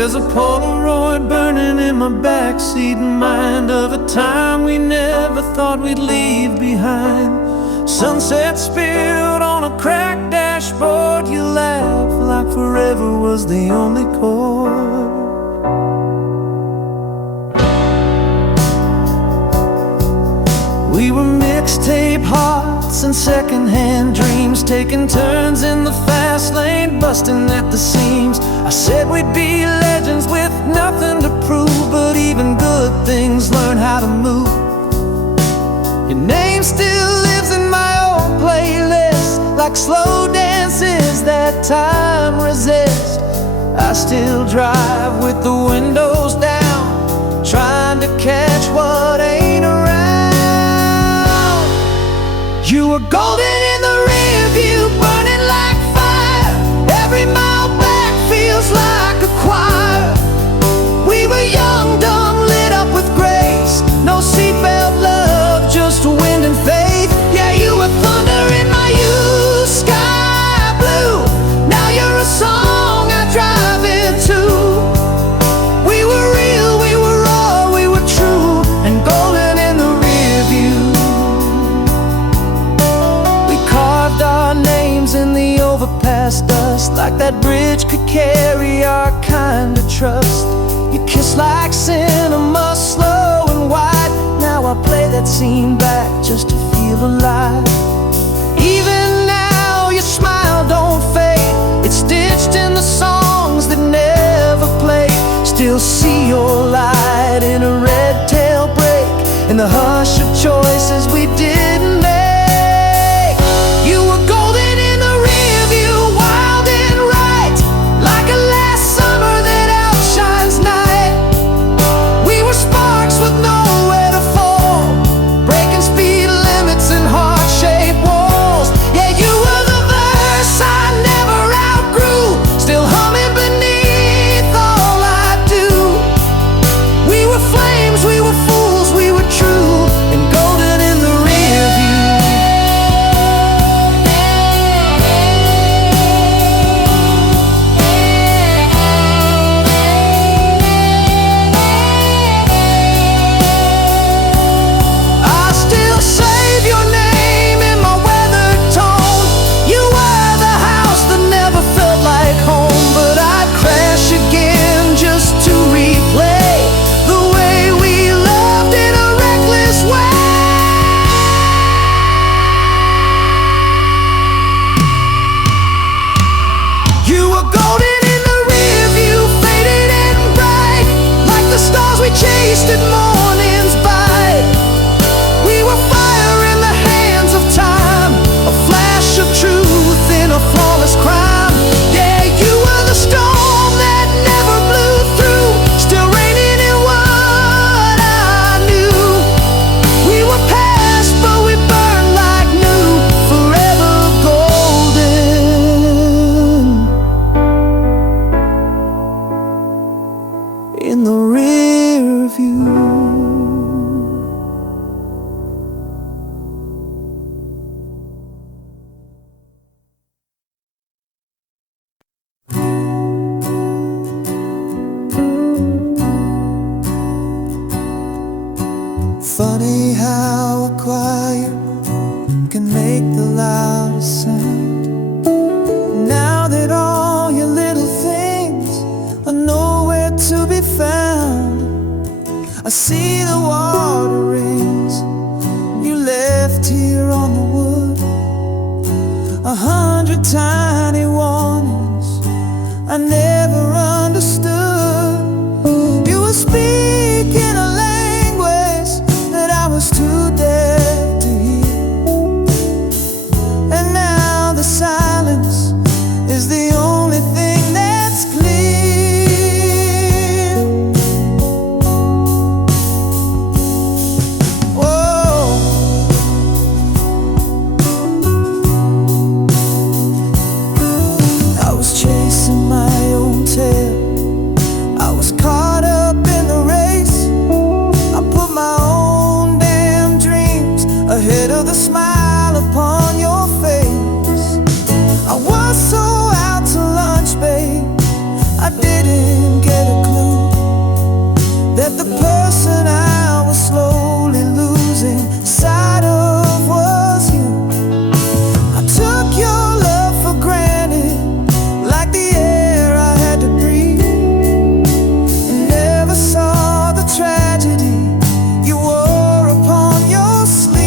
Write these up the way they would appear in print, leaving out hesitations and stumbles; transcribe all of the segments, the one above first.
There's a Polaroid burning in my backseat, mind of a time we never thought we'd leave behind. Sunset spilled on a cracked dashboard. You laugh like forever was the only chord. We were mixtape hearts and secondhand dreams, taking turns in the fast lane, busting at the seams. I said we'd be legends with nothing to prove, but even good things learn how to move. Your name still lives in my old playlist, like slow dances that time resists. I still drive with the windows down, trying to catch what ain't around. You were golden in the rear view, burning like fire. Every mile back feels like a choir. We were young, dumb, lit up with grace. No seatbelt love, just wind and faith. Yeah, you were thunder in my youth, sky blue. Now you're a song I drive into. We were real, we were raw, we were true, and golden in the rear view. We carved our names in the overpass dust, like that bridge could carry our kind of trust. You kiss like cinema, slow and wide. Now I play that scene back just to feel alive. Even now your smile don't fade, it's stitched in the songs that never played. Still see your light in a red tail break, in the hush of choices we didn't make. You were golden in the rear view, wild and right, like a last summer that outshines night. We were sparks with nowhere to fall, breaking speed limits and heart-shaped walls. Yeah, you were the verse I never outgrew, still humming beneath all I do. We were flames, we were fools, we were true, and golden in the rear view. I still save your name in my weathered tone. You were the house that never felt like home, but I'd crash again just to replay the way we loved in a reckless way. You were golden in the rear view, faded and bright, like the stars we chased at morning's bite. We were fire in the hands of time, a flash of truth in a flawless crime. Yeah, you were the storm that never blew through, still raining in what I knew. We were past, but we burned like new, forever golden in the rear view. Funny how a choir can make the loudest sound. Now that all your little things are nowhere to be found, I see the water rings you left here on the wood, 100 tiny warnings I never understood. You were speaking a language that I was too dead to hear, and now the silence is the only thing that's clear. Whoa. the person I was slowly losing sight of was you. I took your love for granted, like the air I had to breathe, and never saw the tragedy you wore upon your sleeve.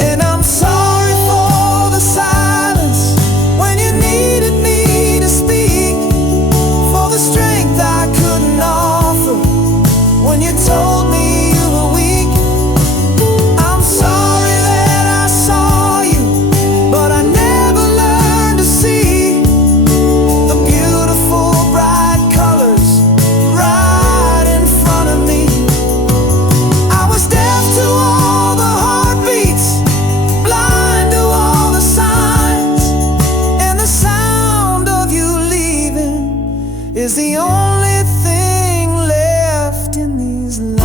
And I'm sorry for the silence when you needed me to speak, for the strength I couldn't offer when you told me you were weak. I'm sorry that I saw you, but I never learned to see the beautiful bright colors right in front of me. I was deaf to all the heartbeats, blind to all the signs, and the sound of you leaving is the only thing left in these lines.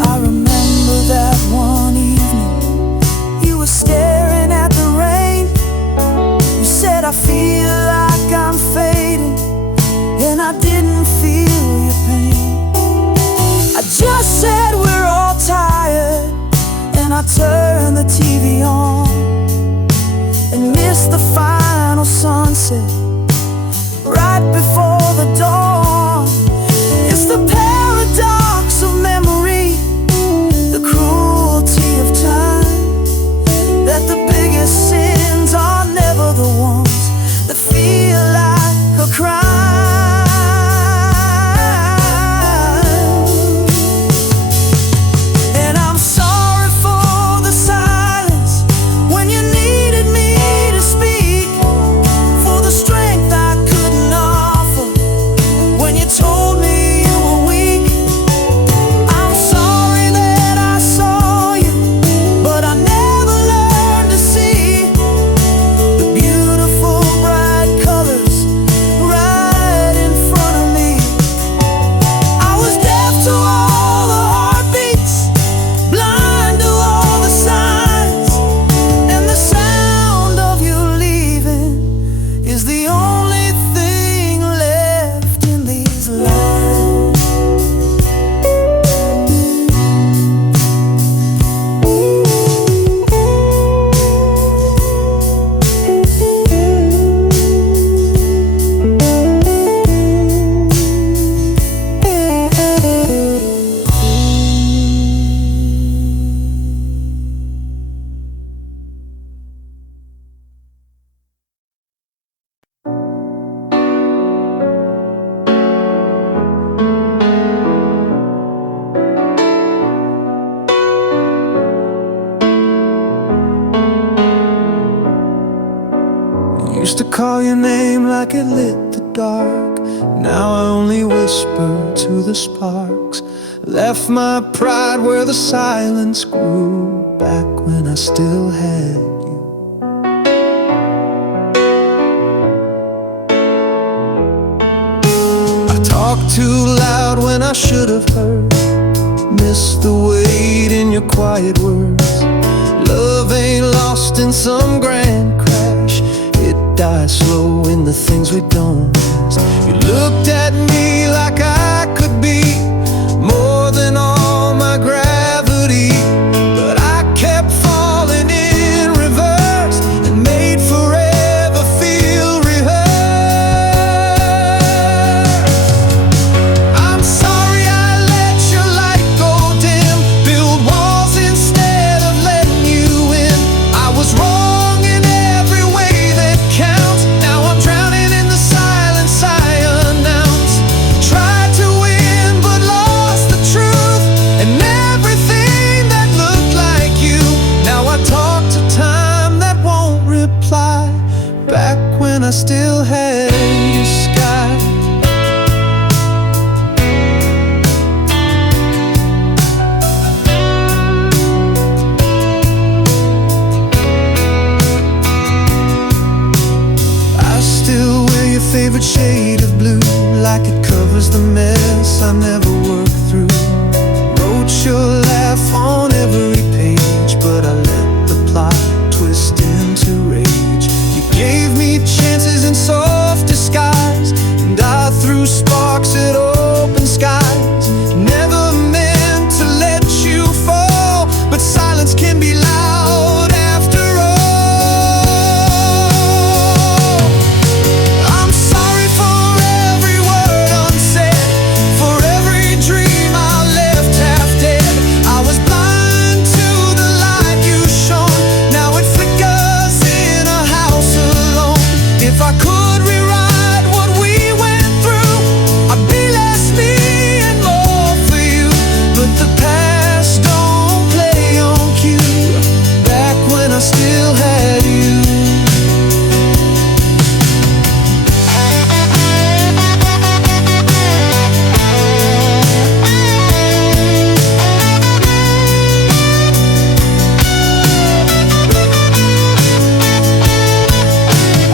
I remember that one evening you were staring at the rain. You said, I feel like I'm fading, and I didn't feel your pain. I just said we're all tired, and I turned the TV on and missed the final sunset right before the dawn. It's the paradox of memory, the cruelty of time, that the biggest sins are never the ones that feel like a crime. And I'm sorry for the silence when you needed me to speak, for the strength I couldn't offer when you told me you were weak. I'm sorry that I saw you, but I never learned to see the beautiful bright colors right in front of me. I was deaf to all the heartbeats, blind to all the signs, and the sound of you leaving is the only thing left in these lines. Used to call your name like it lit the dark. Now I only whisper to the sparks. Left my pride where the silence grew, back when I still had you. I talked too loud when I should have heard. Missed the weight in your quiet words. Love ain't lost in some grand crash. It dies slow in the things we don't ask. You looked at me like I could be more than all my gravity, but I kept falling in reverse and made forever feel rehearsed. I'm sorry I let your light go dim, build walls instead of letting you in. I was wrong in every way that counts. Now I'm drowning in the silence I announce. favorite shade of blue, like it covers the mess I never worked through. Wrote your laugh on every page, but I let the plot twist into rage. You gave me chances in soft disguise, and I threw sparks at open skies. Never meant to let you fall, but silence can be loud after all. I'm sorry for every word unsaid, for every dream I left half dead. I was blind to the light you shone, now it flickers in a house alone. If I could rewrite what we went through, I'd be less me and more for you. But the past don't play on cue, back when I still had you.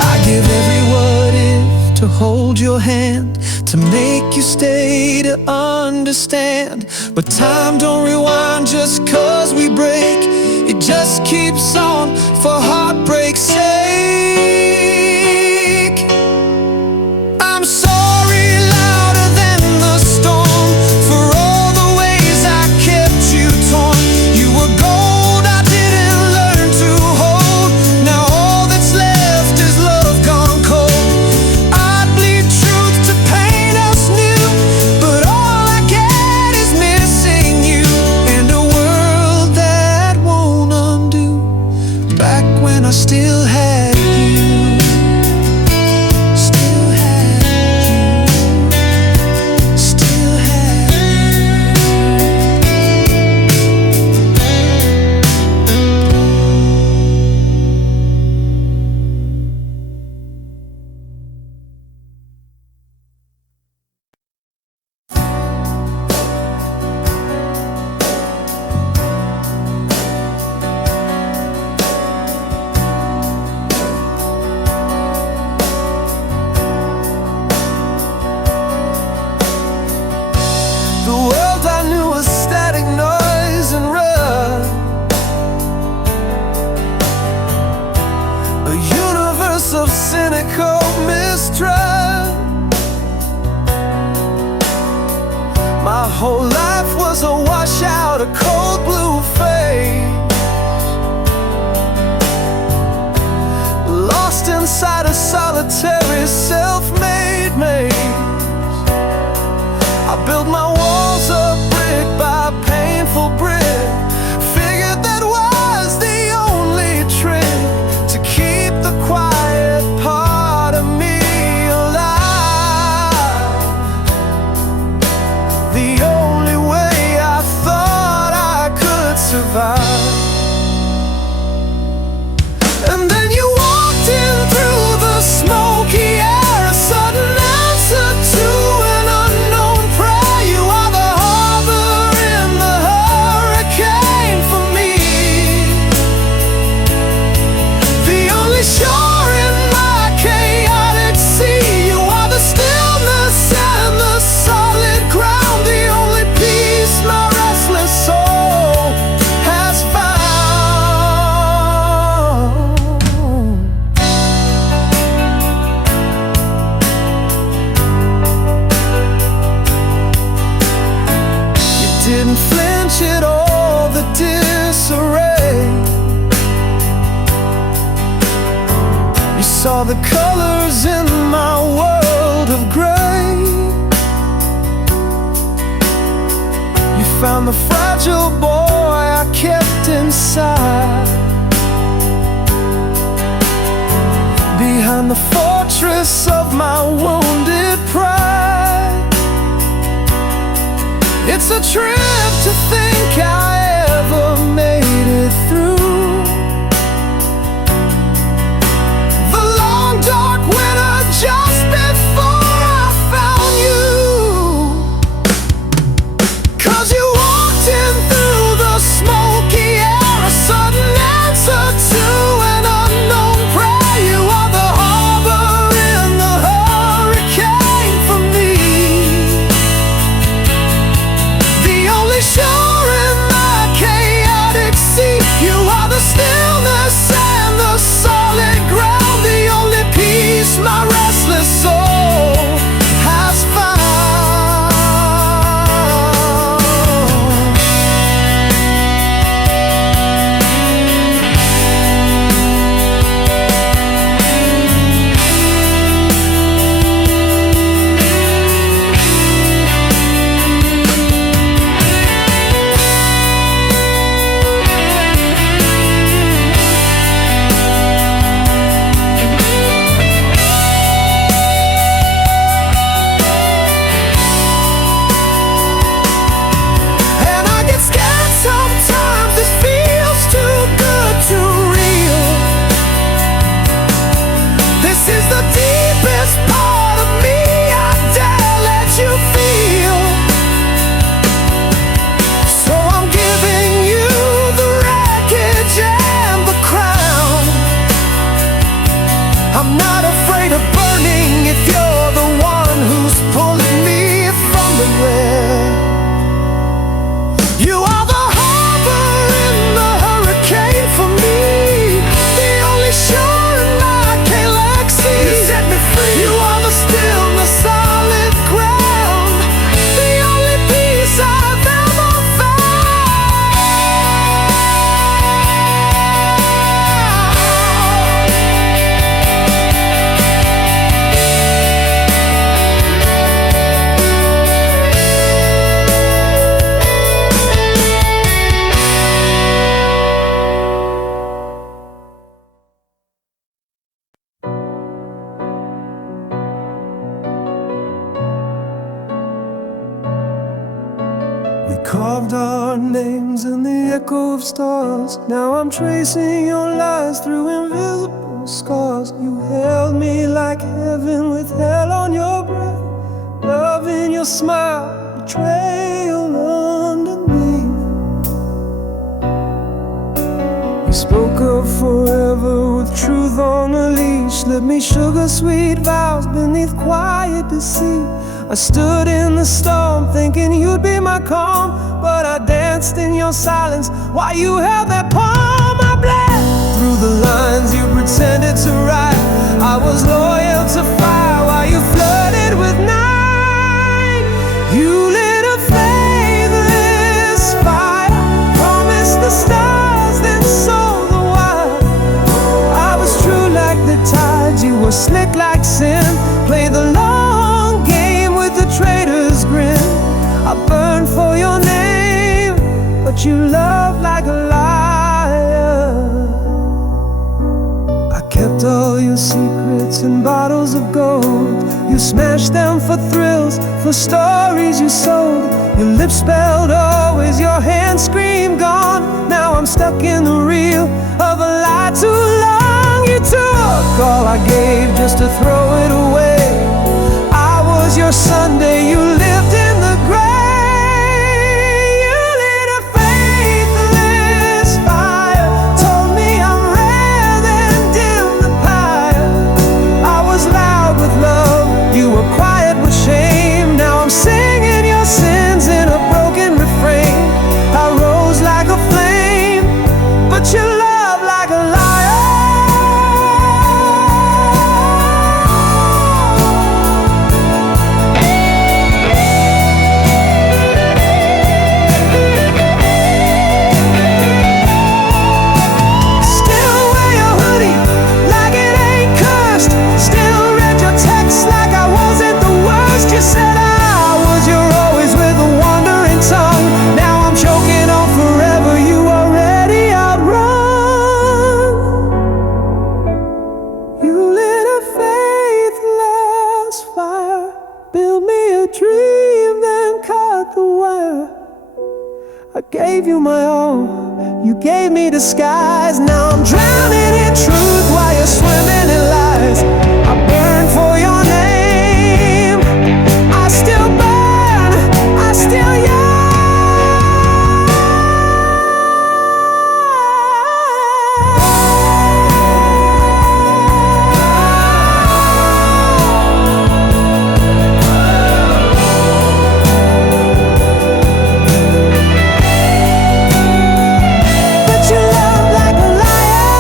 I give every what if to hold your hand, to make you stay, to understand. But time don't rewind just 'cause we break, it just keeps on for heartbreak's sake. I'm sorry louder than the storm, for all the ways I kept you torn. You were gold I didn't learn to hold, now all that's left is love gone cold. I'd bleed truth to paint us new, but all I get is missing you, and a world that won't undo, back when I still had you. Still had you. Still had you. The world I knew was static noise and rust, a universe of cynical mistrust. My whole life was a washout, a cold blue face, lost inside a solitary self-made maze. I built my walls up brick by painful brick, figured that was the only trick to keep the quiet part of me alive. The only way I thought I could survive. And then you walked in through the smoky air, a sudden answer to an unknown prayer. You are the harbor in the hurricane for me, the only shore in my chaotic sea. You are the stillness and the solid ground, the only peace my restless soul has found. You didn't flinch at all, the disarray. You saw the colors in my world of gray. You found the fragile boy I kept inside, behind the fortress of my wounded pride. It's a trip to think I ever made it through the long dark winter just before I found you. 'Cause you walked in through the smoky air, a sudden answer to an unknown prayer. You are the harbor in the hurricane. carved our names in the echo of stars. Now I'm tracing your lines through invisible scars. You held me like heaven with hell on your breath. Love in your smile, betrayal underneath. You spoke of forever with truth on a leash. Let me sugar sweet vows beneath quiet deceit. I stood in the storm thinking you'd be my calm, but I danced in your silence while you held that palm. I bled through the lines you pretended to write. I was loyal to fire while you flooded with night. You lit a faithless fire, promised the stars, then sold the wire. I was true like the tides, you were slick like sin. Play the long game with the traitor's grin. I burned for your name, but you loved like a liar. I kept all your secrets in bottles of gold. You smashed them for thrills, for stories you sold. Your lips spelled always, your hands screamed gone. Now I'm stuck in the reel of a lie too long. You took all I gave just to throw it away. I was your Sunday, you lived in the gray. You lit a faithless fire, told me I'm rare, then dimmed the pyre. I was loud with love, you were quiet with shame. Now I'm singing your sins in a broken refrain. I rose like a flame, but you love like a liar. You said I was your always with a wandering tongue. Now I'm choking on forever, you already outrun. You lit a faithless fire, built me a dream, then cut the wire. I gave you my all, you gave me disguise. Now I'm drowning in truth while you're swimming in lies. I burn for your name, I still burn, I still yearn. But you love like a liar.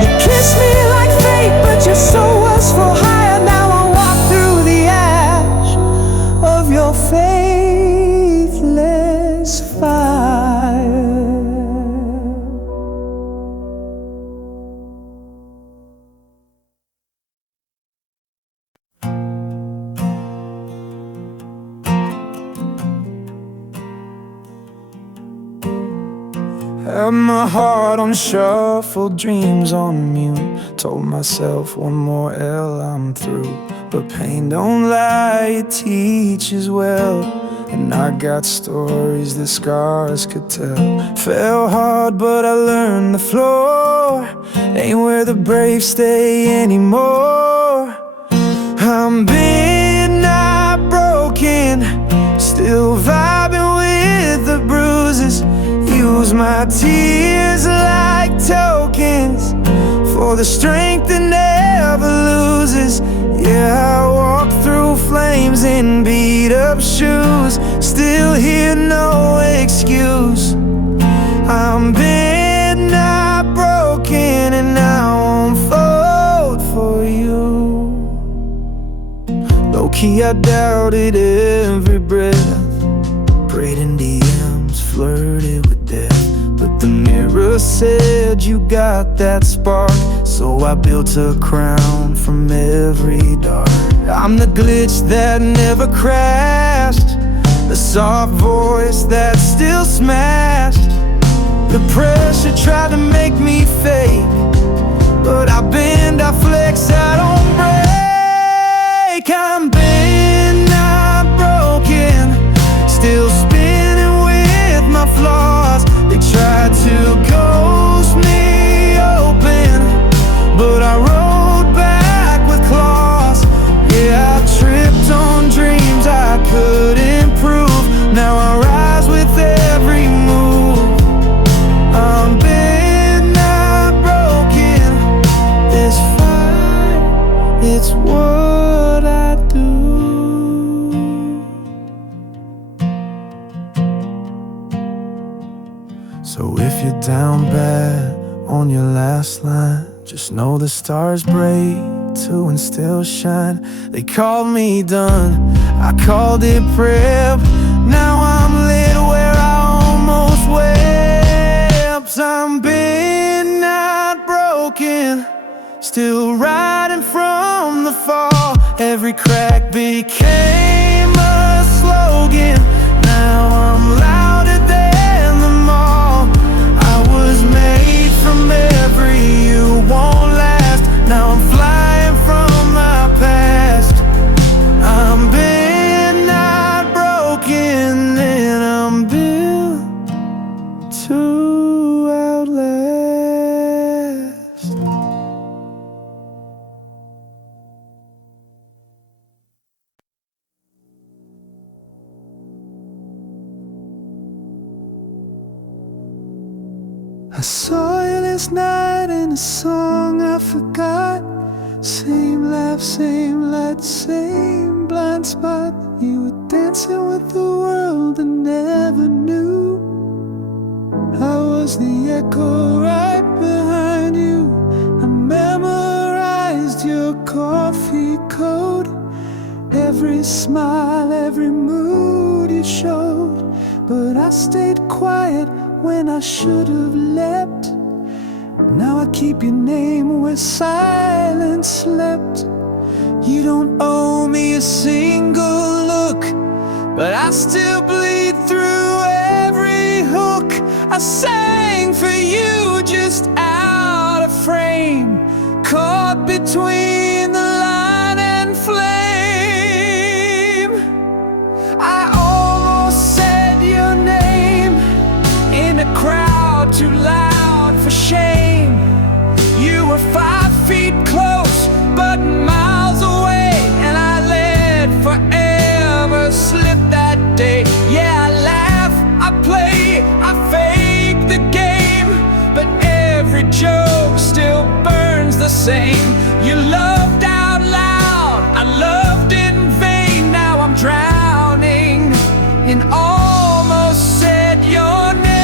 You kissed me like fate, but your soul was for hire. Now I walk through the ash of your faithless fire. Had my heart on shuffle, dreams on mute. Told myself one more L, I'm through. But pain don't lie, it teaches well. And I got stories that scars could tell. Fell hard, but I learned the floor ain't where the brave stay anymore. I'm big, not broken, still vibing with the bruises. Use my tears like tokens for the strength that never loses. Yeah, I walk through flames in beat up shoes, still hear no excuse. I'm bent, not broken, and I won't fold for you. Low-key I doubted every breath, prayed in DMs, flirted with death. But the mirror said you got that spark, so I built a crown from every dart. I'm the glitch that never crashed, the soft voice that still smashed. The pressure tried to make me fake, but I bend, I flex, I don't break. I'm bent, not broken, still spinning with my flaws. They tried to ghost me open, but I rode back with claws. Yeah, I tripped on dreams I couldn't prove. Now I rise with every move. I'm bent, not broken. This fight, it's what I do. So if you're down bad on your last line, just know the stars break too and still shine. They called me done, I called it prep. Now I'm lit where I almost wept. I'm bent, not broken, still riding from the fall. Every crack became a slogan. Now I'm louder than them all. I was made from every you won't last. Now I'm flying from my past. I'm bent, not broken, and I'm built to outlast. I saw you last night in a song I forgot. Same laugh, same light, same blind spot. You were dancing with the world and never knew I was the echo right behind you. I memorized your coffee code, every smile, every mood you showed. But I stayed quiet when I should have leapt. Now I keep your name where silence slept. You don't owe me a single look, but I still bleed through every hook. I sang for you just out of frame, caught between the line and flame. I almost said your name in a crowd too loud for shame. You were 5 feet close, but miles away, and I let forever slip that day. Yeah, I laugh, I play, I fake the game, but every joke still burns the same. You loved out loud, I loved in vain. Now I'm drowning in almost said your name.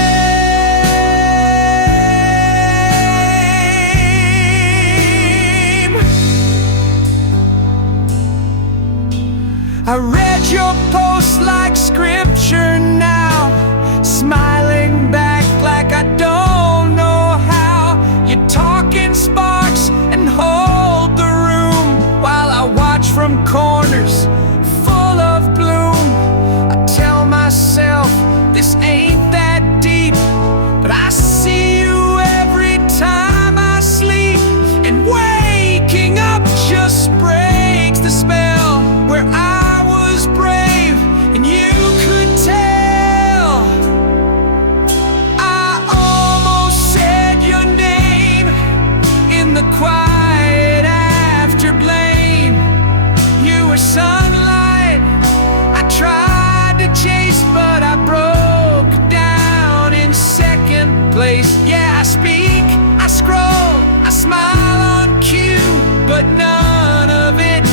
I read your post like scripture now, smiling back like I don't know how. You talk in sparks and hold the room while I watch from corners full of bloom. I tell myself this ain't that deep, but I see you every time I sleep, and waking up just breaks the spell. Where I was brave and you could tell. I almost said your name in the quiet after blame. You were sunlight I tried to chase, but I broke down in second place. Yeah, I speak, I scroll, I smile on cue, but none of it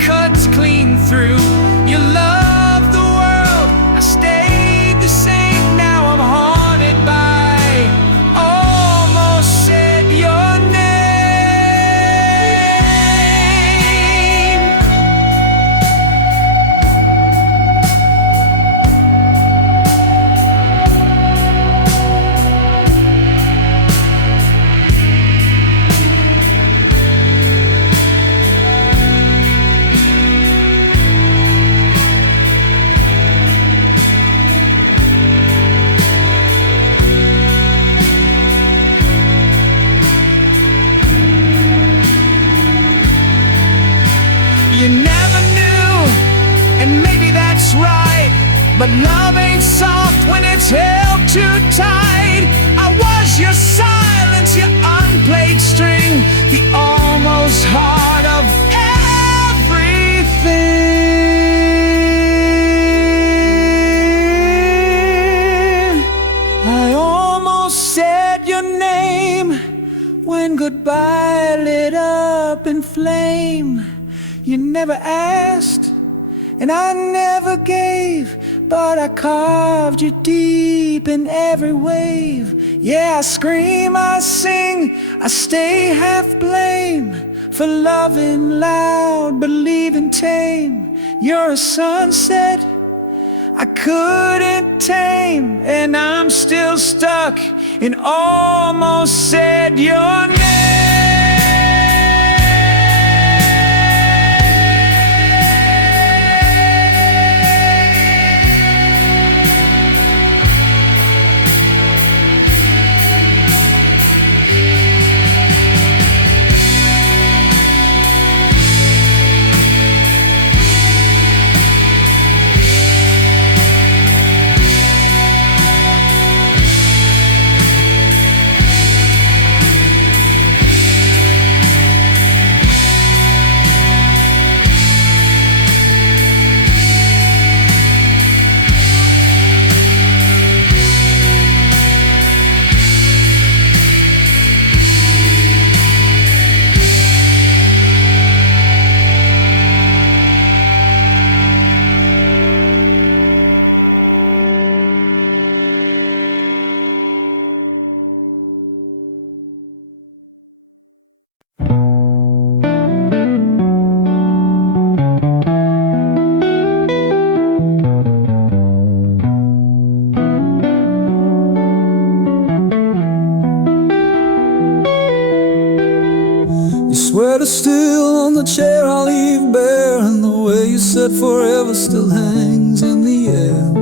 cuts clean through. You love the world, I stayed the same. Now I'm haunted by almost said your name. But love ain't soft when it's held too tight. I was your silence, your unplayed string, the almost heart of everything. I almost said your name when goodbye lit up in flame. You never asked, and I never gave, but I carved you deep in every wave. Yeah, I scream, I sing, I stay half blame for loving loud, believing tame. You're a sunset I couldn't tame, and I'm still stuck and almost said your name. Sweater still on the chair I leave bare, and the way you said forever still hangs in the air.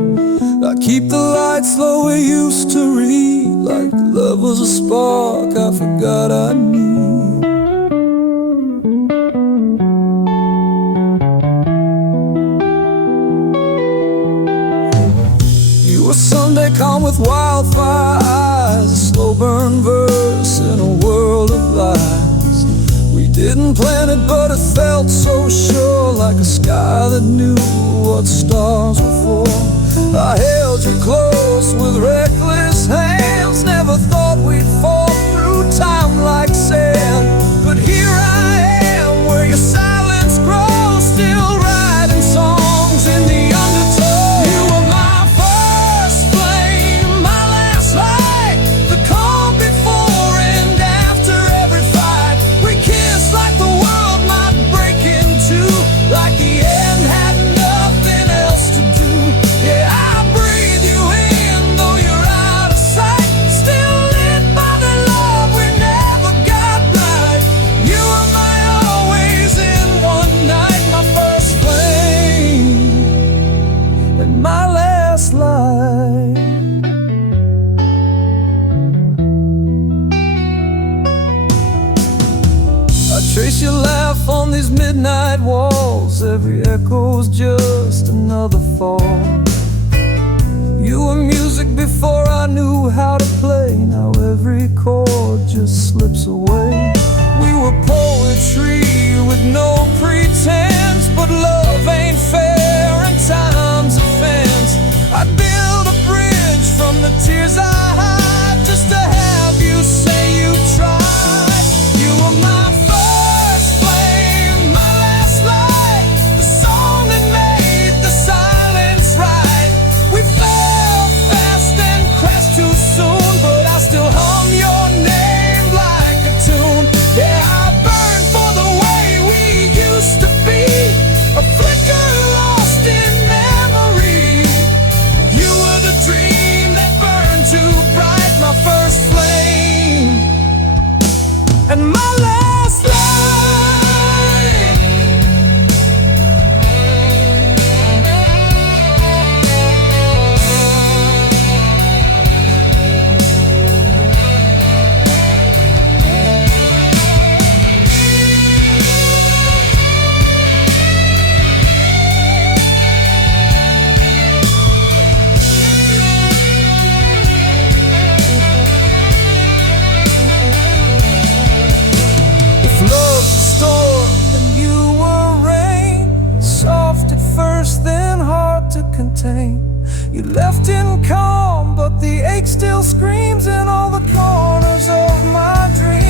I keep the lights low we used to read, like love was a spark I forgot I knew. You were Sunday calm with wildfire eyes, a slow burn verse in a world of lies. Didn't plan it, but it felt so sure, like a sky that knew what stars were for. I held you close with reckless hands, never thought we'd fall through time like sand. But here I am, where your silence grows, still writing songs in the undertow. You were my first flame, my last light, the calm before and after every fight. We kissed like the world might break in two, like the end had nothing else to do. Yeah, I breathe you in, though you're out of sight, still lit by the love we never got right. You were my always in one night, my first flame and my last light. I trace your laugh on these midnight walls, every echo's just another fall. You were music before I knew how to play, now every chord just slips away. We were poetry with no pretense, but love ain't fair and time's a fence. I'd build a bridge from the tears I hide, just to have you say you tried. You were my first flame, my last light, the song that made the silence right. We fell fast and crashed too soon, but I still hum your name like You left in calm, but the ache still screams in all the corners of my dreams.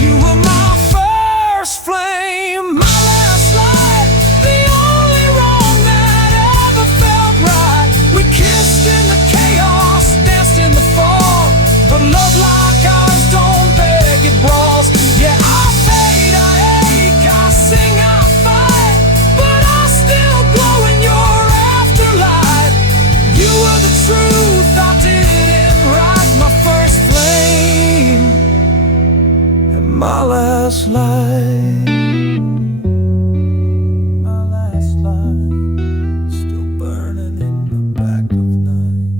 You were my first flame, my last light, the only wrong that ever felt right. We kissed in the chaos, danced in the fall, but love like ours don't beg, it brawls. Yeah, I fade, I ache, I sing, I fight, but I still glow in your afterlife. You were the truth, I didn't write. My first flame and my last light. My last light, still burning in the back of night.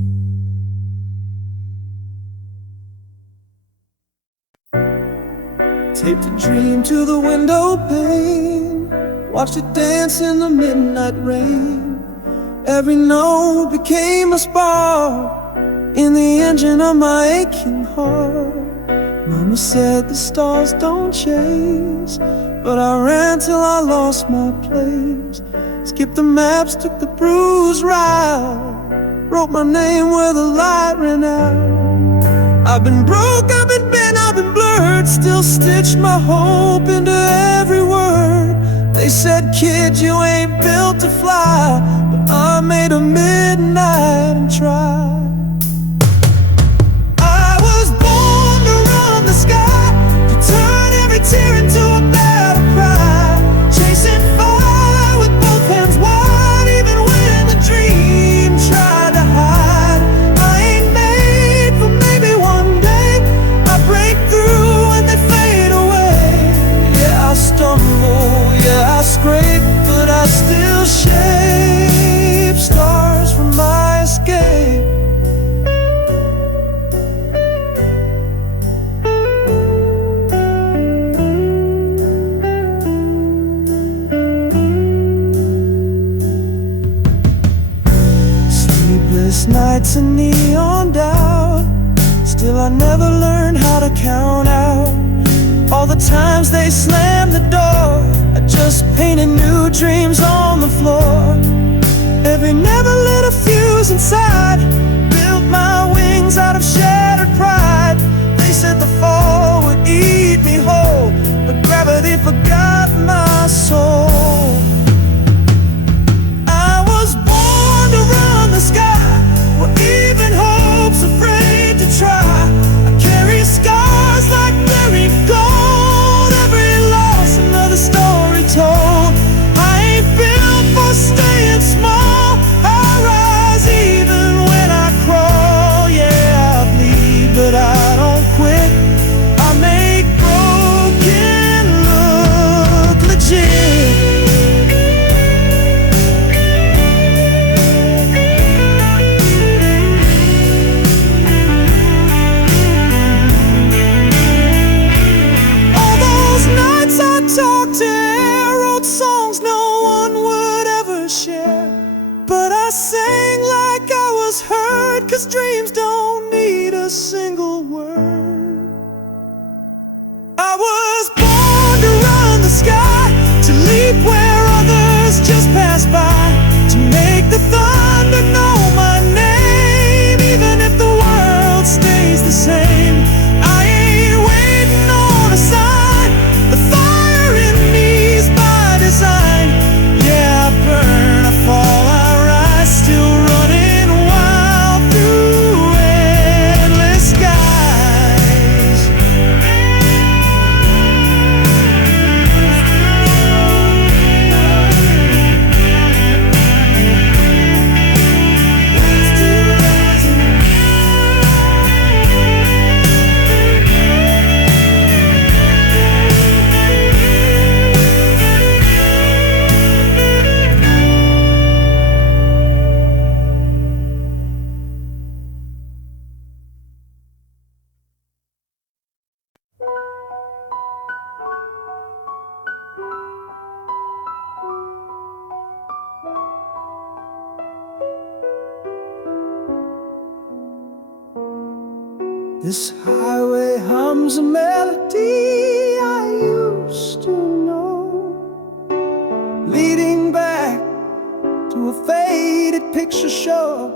Taped a dream to the window pane, watched it dance in the midnight rain. Every note became a spark in the engine of my aching heart. Mama said the stars don't chase, but I ran till I lost my place. Skipped the maps, took the bruised route, wrote my name where the light ran out. I've been broke, I've been bent, I've been blurred, still stitched my hope into every word. They said, kid, you ain't built to fly, but I made a midnight and tried. I was born to run the sky, to turn every tear into a battle cry, chasing fire with both hands wide, even when the dream tried to hide. I ain't made for maybe one day I break through and they fade away. Yeah, I stumble, yeah, I scrape, but I still shape stars from my escape. Sleepless nights and neon doubt, still I never learned how to count out all the times they slammed the door. I just painted new dreams on the floor. Every never lit a fuse inside, built my wings out of shattered pride. They said the fall would eat me whole, but gravity forgot my soul. I was born to run the sky, where even hope's afraid to try. I carry scars like buried gold, every loss another story told. I ain't built for staying small, I rise even when I crawl. Yeah, I bleed, but I don't quit. I make broken look legit. All those nights I talked to air, wrote songs no one would ever share, but I sang like I was heard, 'cause dreams don't need a single word. I was born to run the sky, to leap where others just pass by, to make the thunder know my name, even if the world stays the same. I ain't waiting on a sign, the fire in me's by design. Yeah, I burn, I fall, I rise, still running wild through endless skies. This highway hums a melody I used to know, leading back to a faded picture show,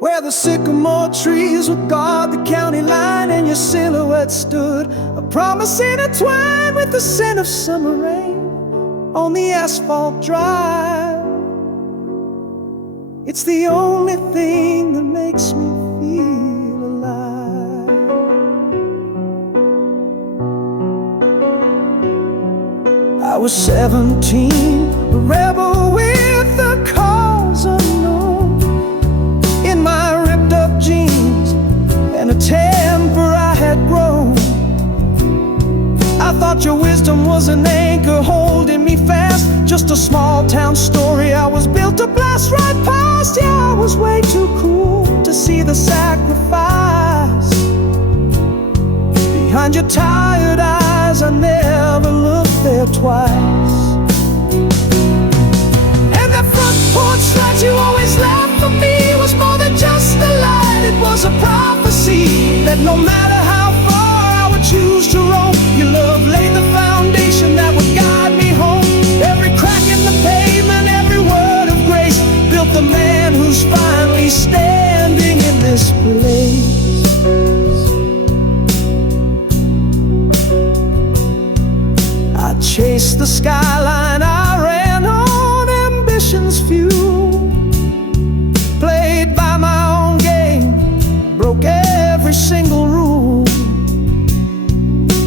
where the sycamore trees would guard the county line, and your silhouette stood, a promise intertwined with the scent of summer rain on the asphalt drive. It's the only thing that makes me feel alive. I was 17, a rebel with a cause unknown, in my ripped up jeans and a temper I had grown. I thought your wisdom was an anchor holding me fast, just a small town story I was built to blast right past. Yeah, I was way too cool to see the sacrifice behind your tired eyes. I never looked there twice. And that front porch light you always left for me was more than just a light. It was a prophecy that no matter how far I would choose to roam, your love laid the foundation that would guide me home. Every crack in the pavement, every word of grace built the man who's finally standing in this place. I chased the skyline, I ran on ambition's fuel, played by my own game, broke every single rule.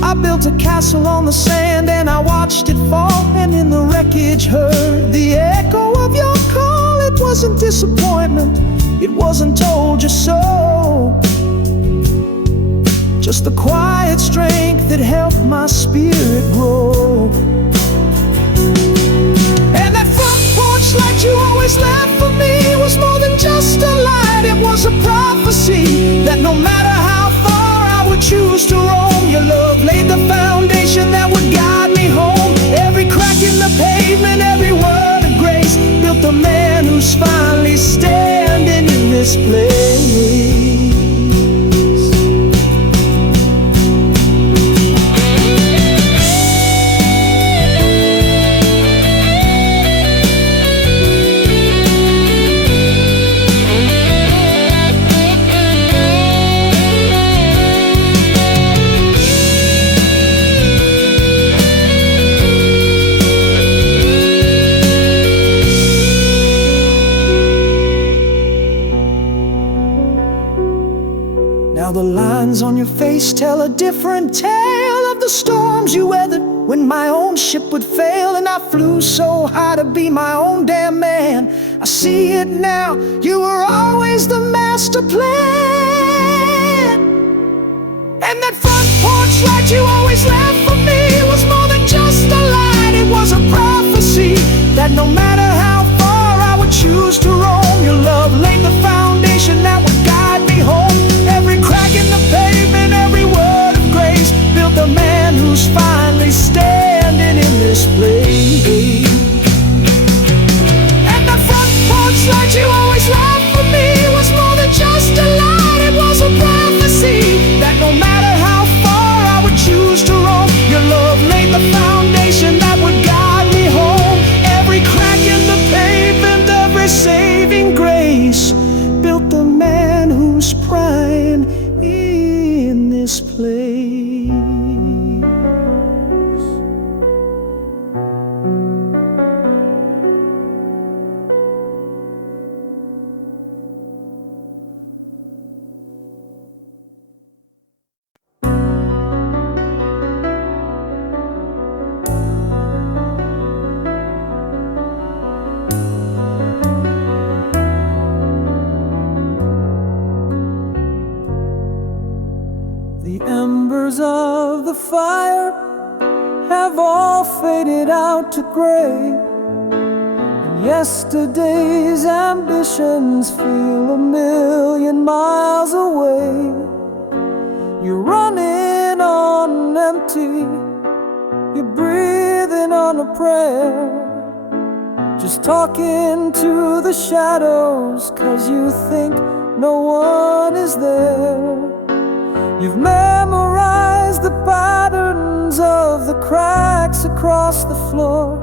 I built a castle on the sand and I watched it fall, and in the wreckage heard the echo of your call. It wasn't disappointment, it wasn't told you so, just the quiet strength that helped my spirit grow. And that front porch light you always left for me was more than just a light. It was a prophecy that no matter how far I would choose to roam, your love laid the foundation that would guide me home. Every crack in the pavement, every word of grace built the man who's finally standing in this place. Now the lines on your face tell a different tale of the storms you weathered when my own ship would fail, and I flew so high to be my own damn man. I see it now, you were always the master plan. And that front porch light you always left for me was more than just a light. It was a prophecy that no matter how far I would choose to roam, your love laid the foundation that would guide me home. Every crack in the pavement, every word of grace built the man who's finally standing in this place. And that front porch light you always left for me was more than just a light. It was a prophecy that no matter how far I would choose to roam, your love laid the foundation that would guide me home. Every crack in the pavement, every saving grace built the man who's prime in this place. The embers of the fire have all faded out to gray, and yesterday's ambitions feel 1,000,000 miles away. You're running on empty, you're breathing on a prayer, just talking to the shadows 'cause you think no one is there. You've memorized the patterns of the cracks across the floor,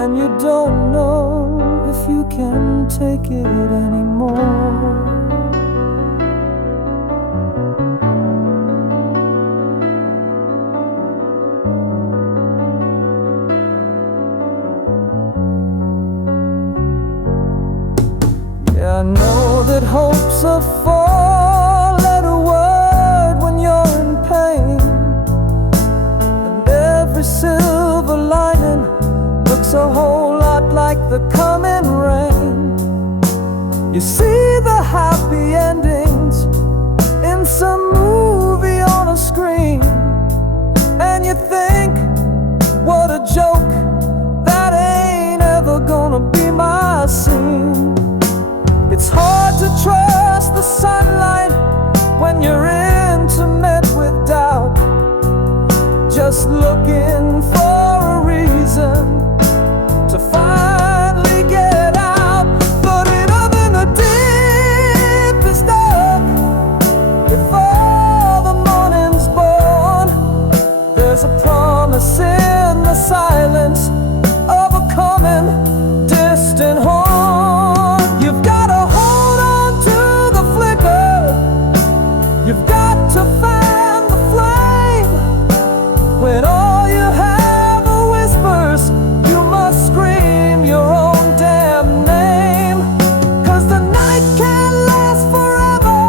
and you don't know if you can take it anymore. Yeah, I know that hope's a four-letter word when you're in pain, and every silver lining looks a whole lot like the coming rain. You see the happy endings in some movie on a screen, and you think, what a joke, that ain't ever gonna be my scene. It's hard to trust the sunlight when you're intimate with doubt, just looking for a reason to finally get out. But in the deepest dark, before the morning's born, there's a promise in the silence of a coming distant horn. You've got to hold on to the flicker, you've got to fan the flame. When all you have are whispers, you must scream your own damn name. 'Cause the night can't last forever,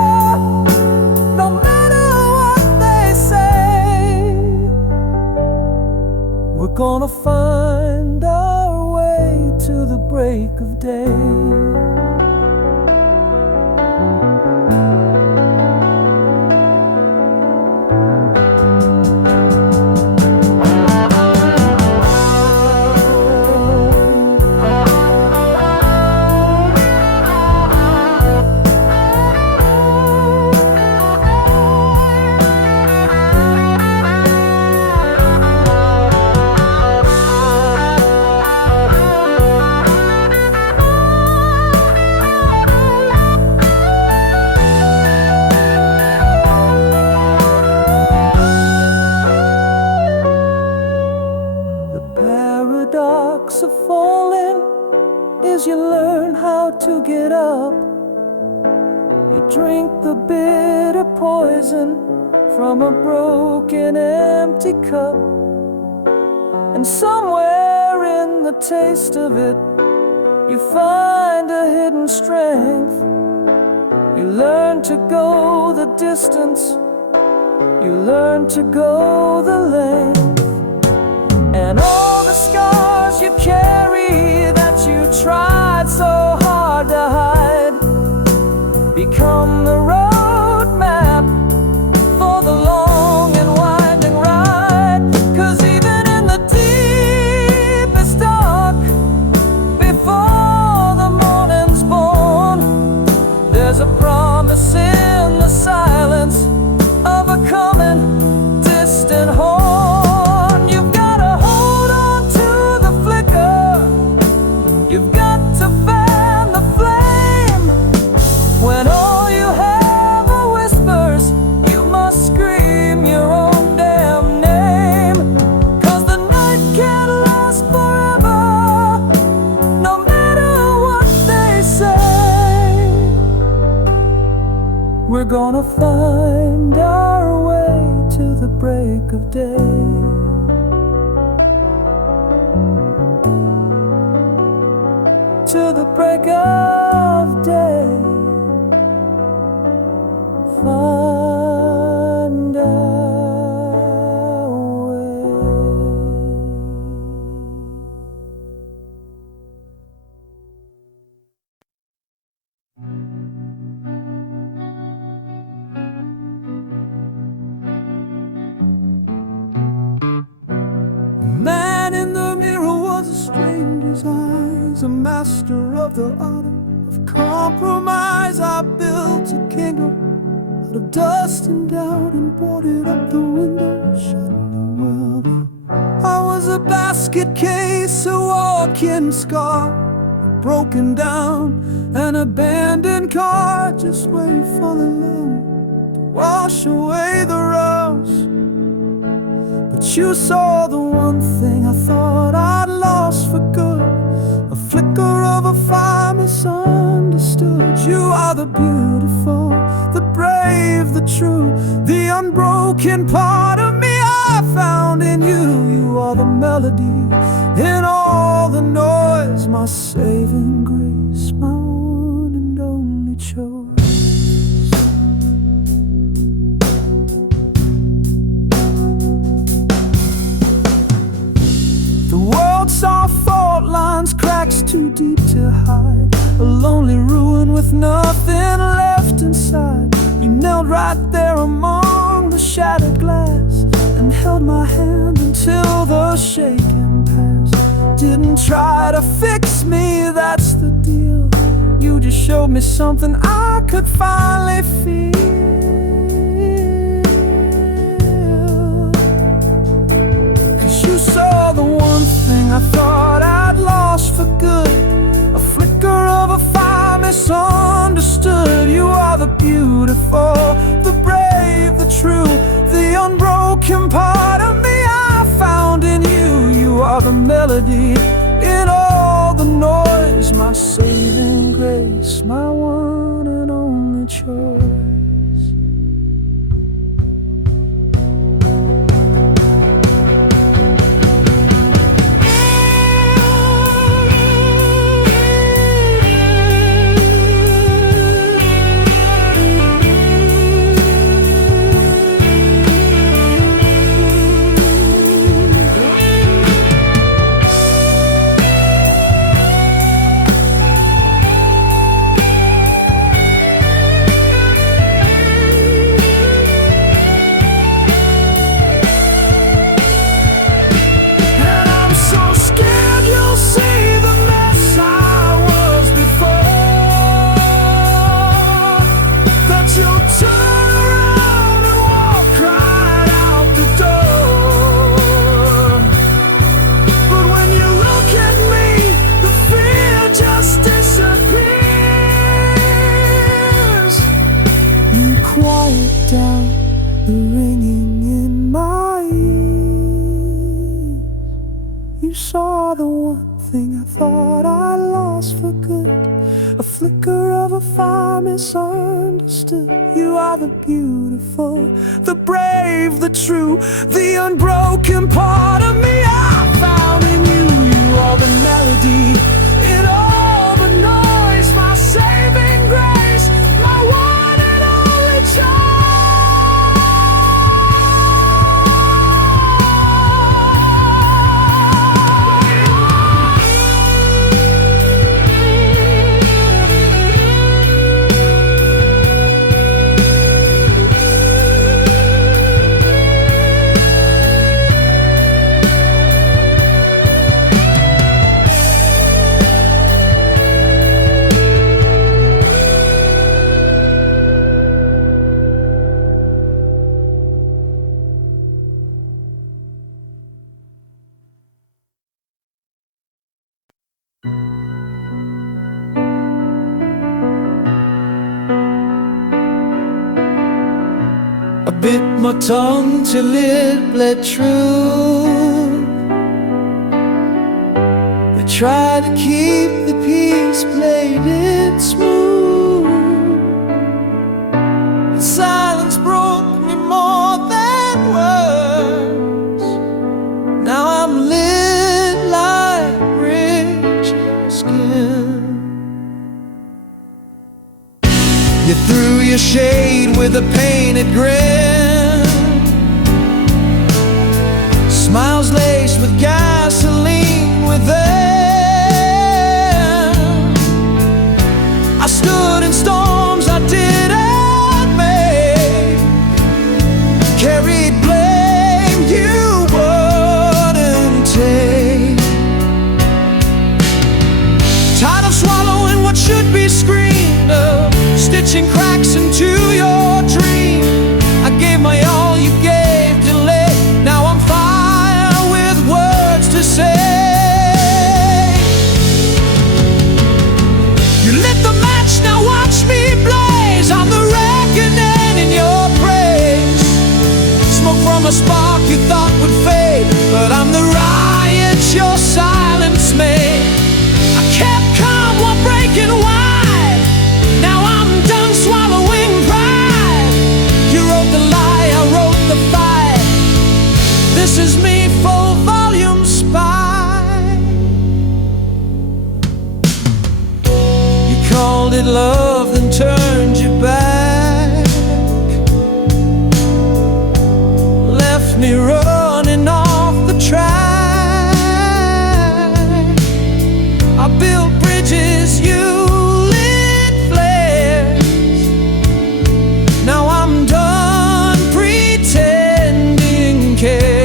no matter what they say. We're gonna find our way to the break of day. Of falling is you learn how to get up. You drink the bitter poison from a broken, empty cup, and somewhere in the taste of it, you find a hidden strength. You learn to go the distance, you learn to go the length, and all the scars you carry that you tried so hard to hide become the road map for the long and winding ride. 'Cause even in the deepest dark, before the morning's born, there's a promise in the silence of a coming distant horn. You've got to hold on to the flicker, you've got to fan the flame. When all you have are whispers, you must scream your own damn name. 'Cause the night can't last forever, no matter what they say. We're gonna find our way to the break of day. To the break of day, find our way. The man in the mirror was a stranger's eyes, a master of the art of compromise. I built a kingdom out of dust and doubt and boarded up the window, shutting the world in. I was a basket case, a walk-in scar, a broken down, an abandoned car, just waiting for the love to wash away the rust. But you saw the one thing I thought I'd lost for good. flicker of a fire misunderstood. You are the beautiful, the brave, the true, the unbroken part of me I found in you. You are the melody in all the noise, my saving grace, my one and only choice. The world saw fault lines, cracks too deep to hide, a lonely ruin with nothing left inside. You knelt right there among the shattered glass and held my hand until the shaking passed. Didn't try to fix me, that's the deal. You just showed me something I could finally feel. 'Cause you saw the one thing I thought I'd lost for good, a flicker of a fire misunderstood. You are the beautiful, the brave, the true, the unbroken part of me I found in you. You are the melody in all the noise, my saving grace, my one and only choice. Down the ringing in my ears. You saw the one thing I thought I lost for good, a flicker of a fire misunderstood. You are the beautiful, the brave, the true, the unbroken part of me I found in you. You are the melody in all the noise, my saving grace, my one and only choice. I bit my tongue till it bled true. I tried to keep the peace, played it smooth, but silence broke me more than words. Now I'm lit like rich skin. You threw your shade with a painted grin, smiles laced with gasoline within. I stood in storms I didn't make, carried blame you wouldn't take. Tired of swallowing what should be screamed of, stitching cracks into your dream. I gave my all, you gave delay. Now I'm fire with words to say. You lit the match, now watch me blaze. I'm the reckoning in your praise. Smoke from a spark you thought would fade, but I'm the riot your silence made. I kept kisses me full volume spine. You called it love, then turned your back, left me running off the track. I built bridges, you lit flares. Now I'm done pretending care.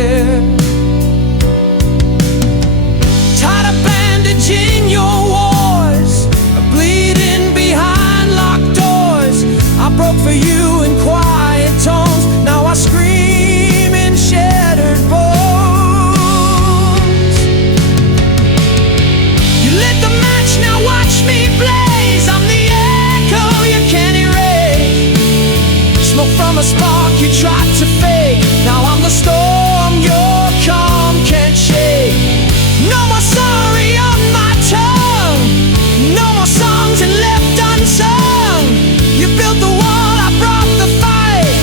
Tired of bandaging your wars, bleeding behind locked doors. I broke for you in quiet tones. Now I scream in shattered bones. You lit the match, now watch me blaze. I'm the echo you can't erase. Smoke from a spark you tried to fake. Now I'm the storm your calm can't shake. No more sorry on my tongue, no more songs and left unsung. You built the wall, I brought the fight.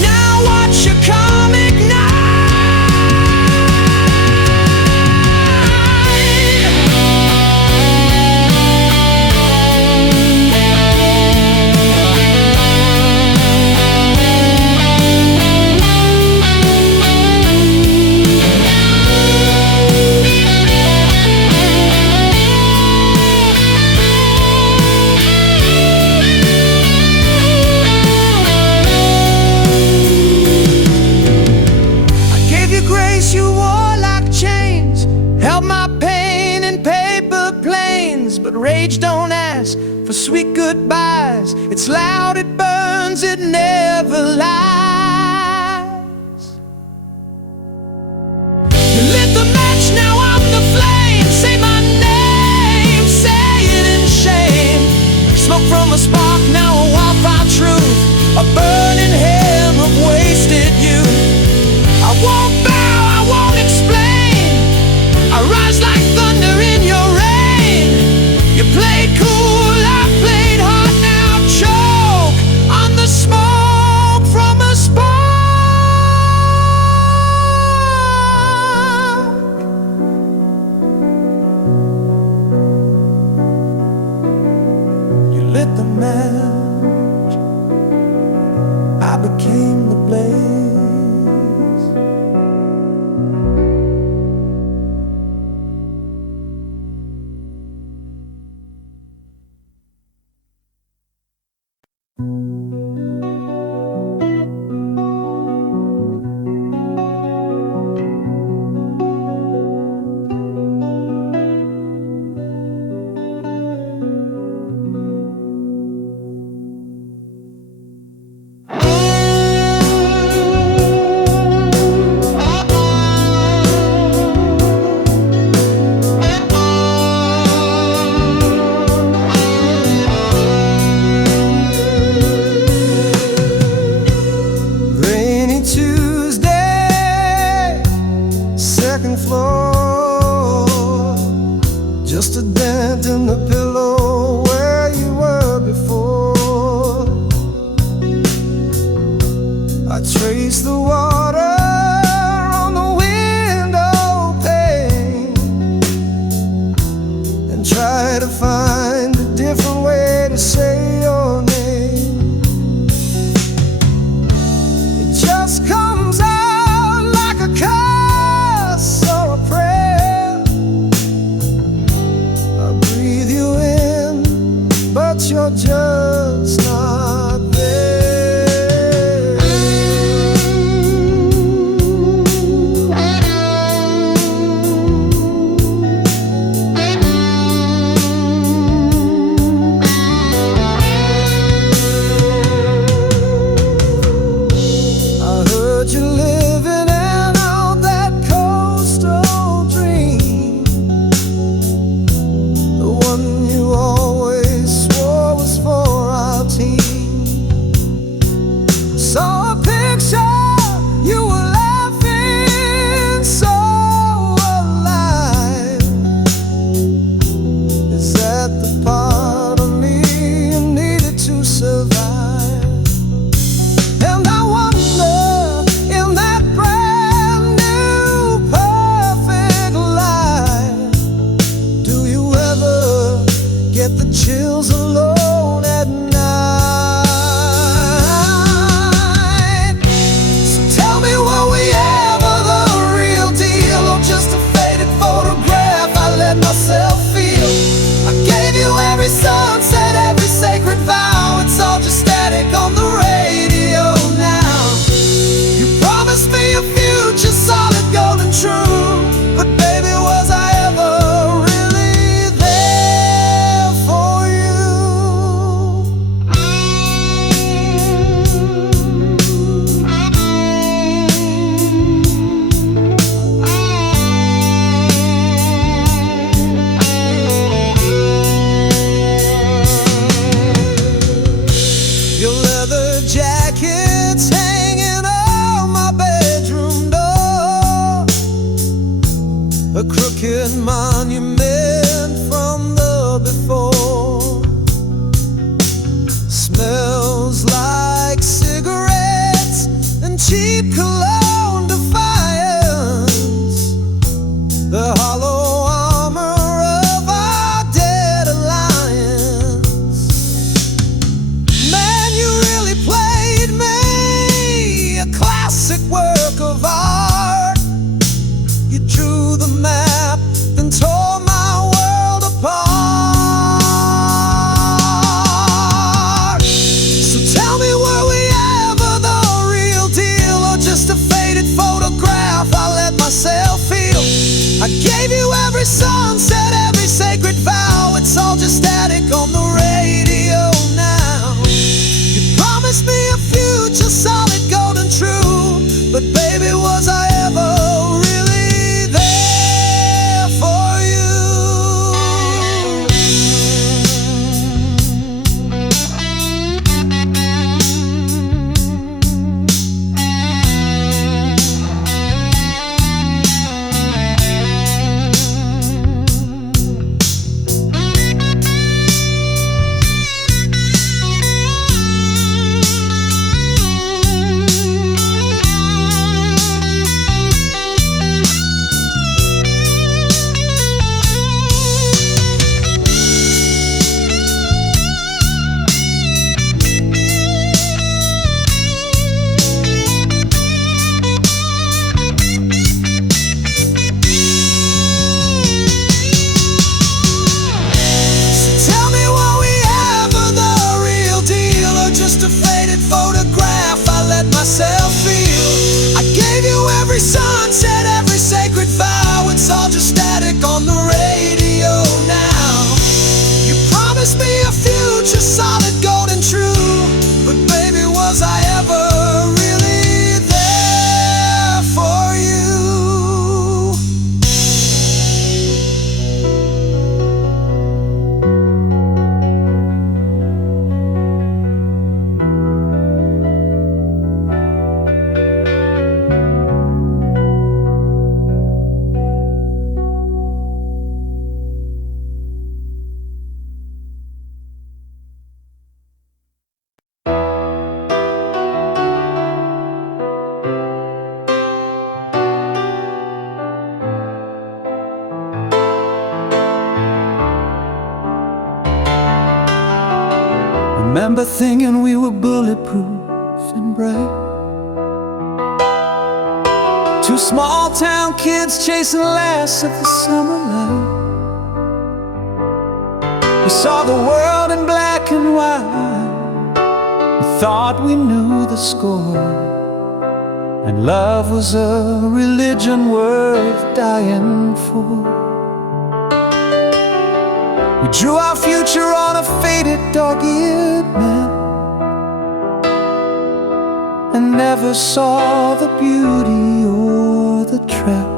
Now watch you come ignite. I gave you grace you wore like chains, held my pain in paper planes. But rage don't ask for sweet goodbyes. It's loud, it burns, it never lies. You lit the match, now I'm the flame. Say my name, say it in shame. Smoke from a spark, now a wildfire truth. A burning hymn of wasted youth. I won't bow, I won't explain. I rise like thunder in your rain. You played cool, I played hard. Now choke on the smoke from a spark. You lit the match, I became the blaze. Rainy Tuesday, second floor. Just a dent in the pillow where you were before. I trace the water on the window pane and try to find a different way to say your name. It just comes out like a curse or a prayer. I breathe you in, but you're just not there. cheap cologne defiance, the hollow armor of our dead alliance. Man, you really played me a classic work of art. You drew the map, then tore my world apart. So tell me, were we ever the real deal, or just a faded photograph I let myself feel? I gave you every sunset, every sacred vow. It's all just static on the radio now. You promised me a future solid, golden, true, but baby, was I ever really there for you? Myself feel. I gave you every sunset, every sacred vow. It's all just static on the radio now. You promised me a future solid, golden, true, but baby, was I ever really there for you? Remember thinking we were bulletproof and bright, two small town kids chasing laughs of the summer light. We saw the world in black and white. We thought we knew the score, and love was a religion worth dying for. We drew our future on a faded, dog-eared map, and never saw the beauty or the trap.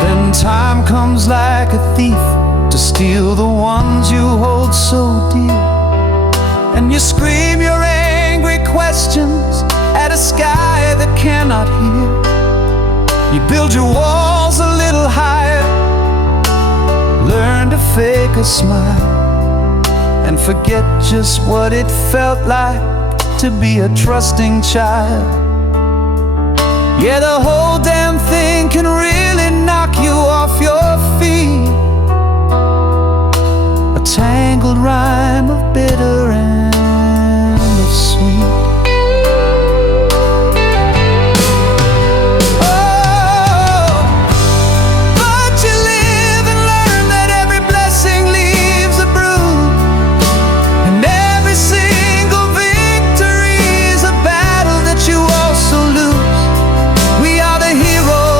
Then time comes like a thief to steal the ones you hold so dear, and you scream your angry questions at a sky that cannot hear. You build your walls a little higher, learn to fake a smile, and forget just what it felt like to be a trusting child. Yeah, the whole damn thing can really knock you off your feet, a tangled rhyme of bitter and of sweet. Oh, but you live and learn that every blessing leaves a bruise, and every single victory is a battle that you also lose. We are the heroes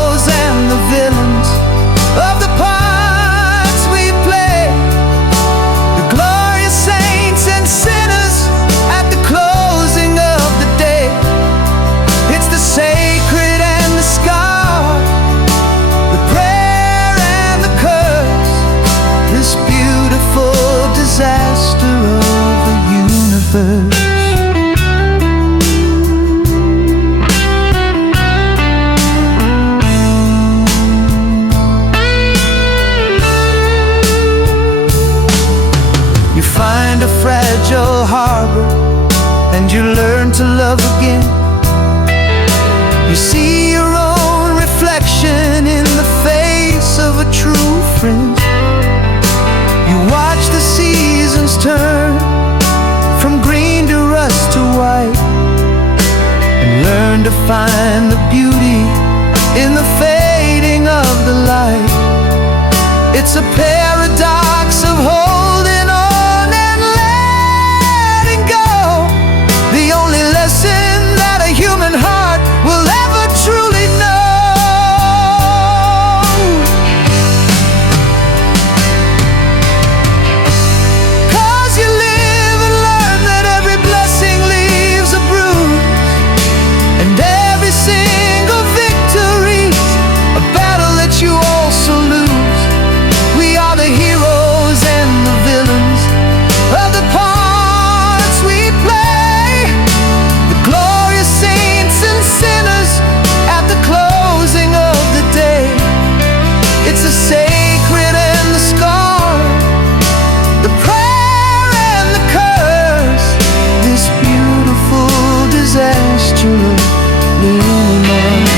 you learn to love again. You see your own reflection in the face of a true friend. You watch the seasons turn from green to rust to white, and learn to find the beauty in the fading of the light. It's a paradox of holding on and letting go, the only lesson that a human heart will ever truly know. 'Cause you live and learn that every blessing leaves a bruise, and every single victory's a battle that you also lose. We are the heroes and the villains of the parts we play, the glorious saints and sinners at the closing of the day. It's the sacred and the scar, the prayer and the curse, this beautiful disaster of the universe.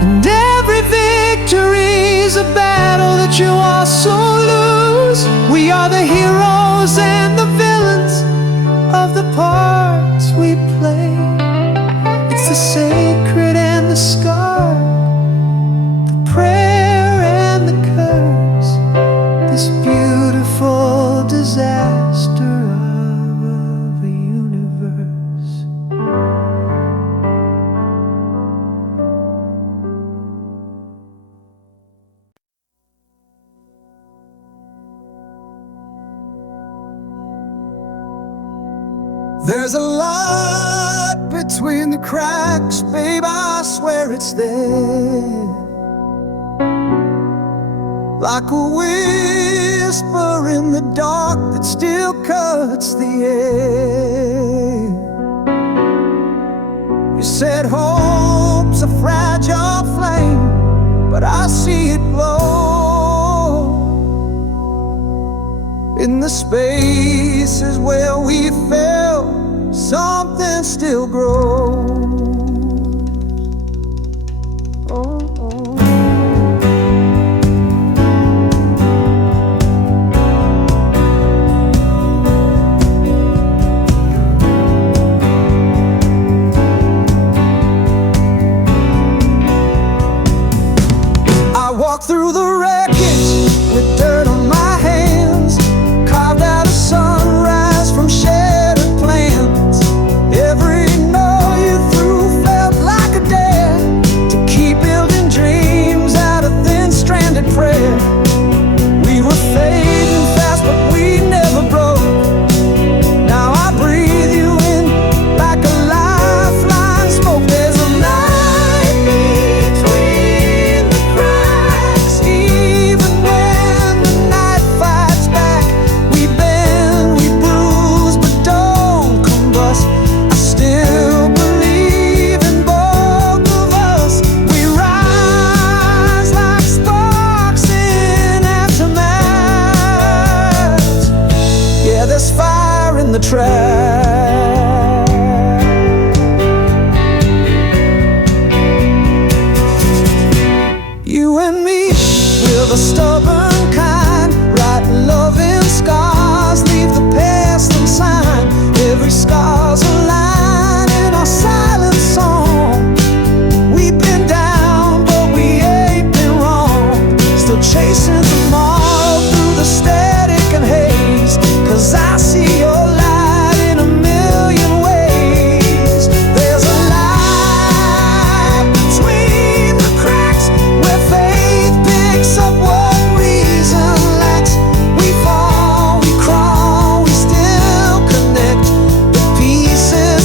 And every victory's a battle that you also lose. We are the heroes and the villains of the parts we play. It's the sacred and the scar, the prayer and the curse, this beautiful disaster of a universe. There's a light between the cracks, babe, I swear it's there. Like a whisper in the dark that still cuts the air. You said hope's a fragile flame, but I see it glow in the spaces where we fell. Something still grows. Oh, oh. I walk through the wreckage with dirt on my hands, carved out a sunrise from shattered plans. Every note you threw felt like a dare to keep building dreams out of thin stranded prayer. We were fading fast, but we never broke. Now I breathe you in like a lifeline smoke. There's a light between the cracks, even when the night fights back. We bend, we bruise, but don't combust. I still believe in both of us. We rise like sparks in aftermath. Yeah, there's fire in the track. You and me, we're the stubborn kind, writing love in scars, leave the past unsigned. Every scar's a line in our silent song. We've been down, but we ain't been wrong. Still chasing tomorrow through the static and haze. 'Cause I see your light in a million ways. There's a light between the cracks, where faith picks up what reason lacks. We fall, we crawl, we still connect. The pieces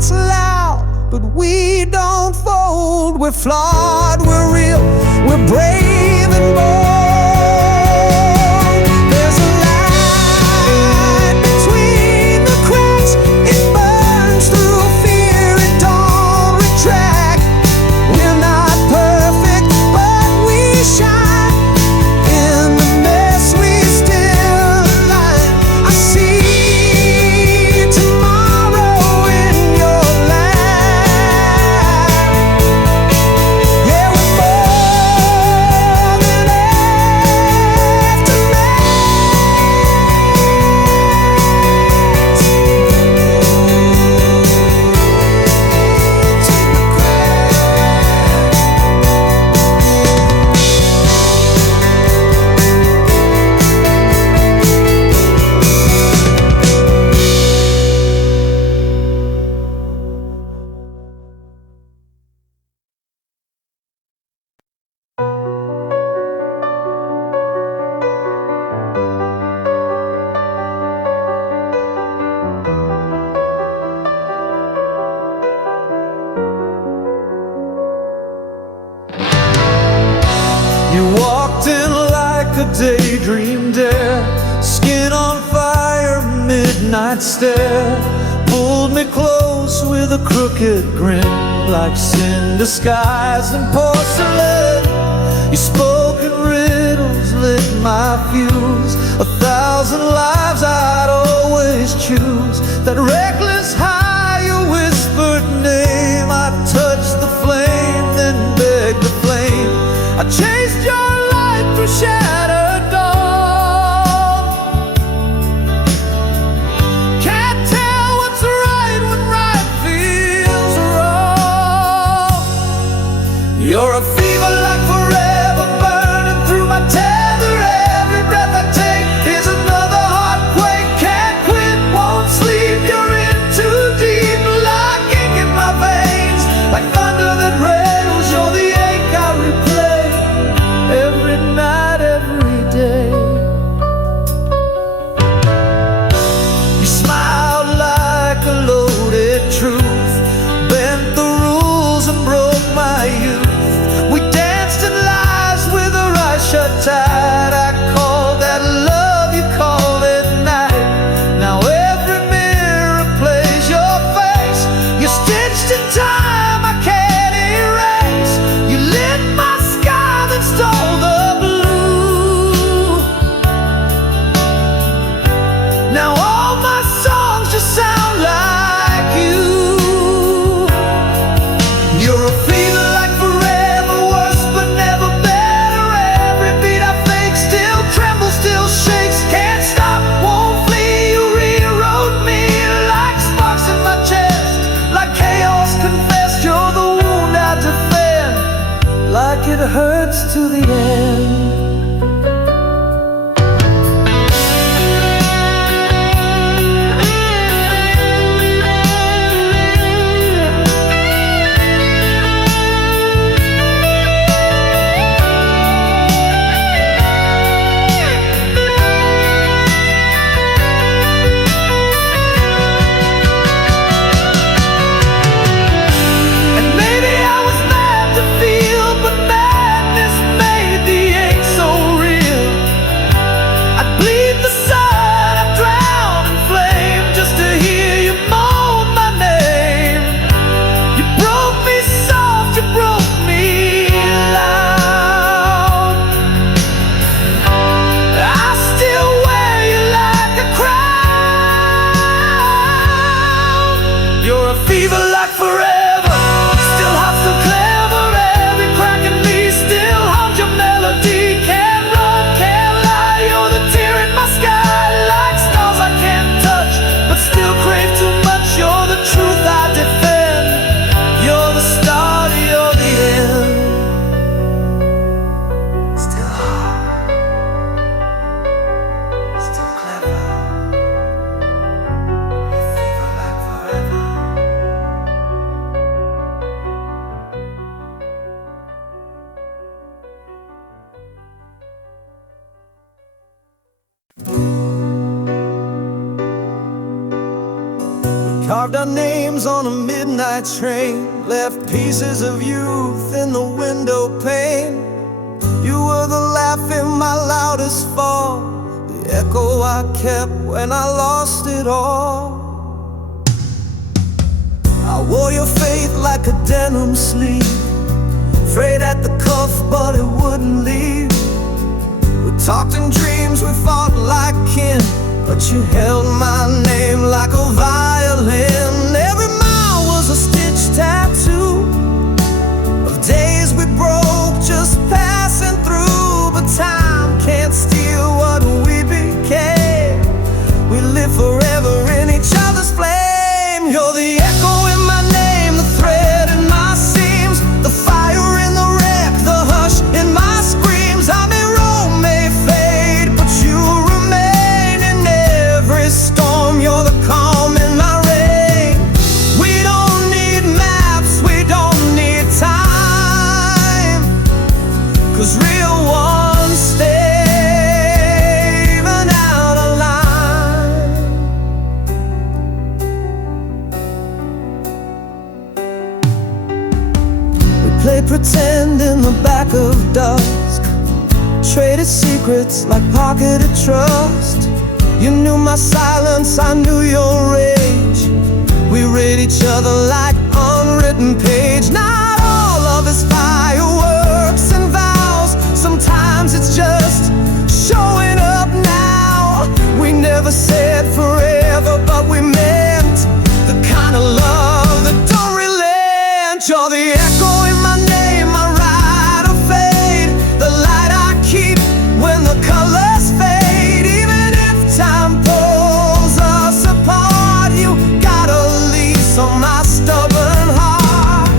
gets loud, but we don't fold. We're flawed, we're real, we're brave and bold. There's a light between the cracks. It burns through fear, it don't retract. We're not perfect, but we shine. In the mess we still align. I see tomorrow in your light. Yeah, we're more than You walked in like a daydream dare, skin on fire, midnight stare. Pulled me close with a crooked grin, like sin disguised in porcelain. You spoke in riddles, lit my fuse. 1,000 lives I'd always choose. That reckless high, your whispered name. I touched the flame, then begged the flame. I chased your light through shattered dawn. Can't tell what's right when right feels wrong. You're a fever like forever, burning through my tether. Every breath I take is another heartquake. Can't quit, won't sleep. You're in too deep, like ink in my veins, like thunder that rails. You're the ache I replay every night, every day. You smiled like a loaded truth, bent the rules and broke my youth. We danced in lies with our eyes shut tight. I called that love, you called it night. Now every mirror plays your face. You're stitched in time, I can't erase. You lit my sky, then stole the blue. Now all my songs just sound like you. You're a fever like forever, worse but never better. Every beat I fake still trembles, still shakes. Can't stop, won't flee. You rewrote me like sparks in my chest, like chaos confessed. You're the wound I defend, like it hurts to the end. And maybe I was mad to feel, but madness made the ache so real. I'd bleed the sun, I'd drown in flame, just to hear you moan my name. You broke me soft, you broke me loud. I still wear you like a crown. You're a fever like forever, still hot, still clever. Every crack in me still hums your melody. Can't run, can't lie. You're the tear in my sky, like stars I can't touch, but still crave too much. You're the truth I defend. You're the start, you're the end. Still hot, still clever. A fever like forever. Carved our names on a midnight train, left pieces of youth in the window pane. You were the laugh in my loudest fall, the echo I kept when I lost it all. I wore your faith like a denim sleeve, frayed at the cuff but it wouldn't leave. We talked in dreams, we fought like kin, but you held my name like a violin. Every mile was a stitched tattoo of days we broke, just passing through. But time can't steal what we became. We live forever in each other's flame. You're the echo in my name, the thread in my seams, the fire in the wreck, the hush in my screams. I may roam, may fade, but you remain in every storm. You're the calm in my rain. We don't need maps, we don't need time, 'cause real ones stay even out of line. We play pretend in the back of dusk, traded secrets like pocketed trust. You knew my silence, I knew your rage. We read each other like unwritten page. Not all of it's fireworks and vows, sometimes it's just showing up now. We never said forever, but we meant the kind of love that don't relent. You're the echo in my name, my ride or fade, the light I keep when the colors fade. Even if time pulls us apart, you got a lease on my stubborn heart.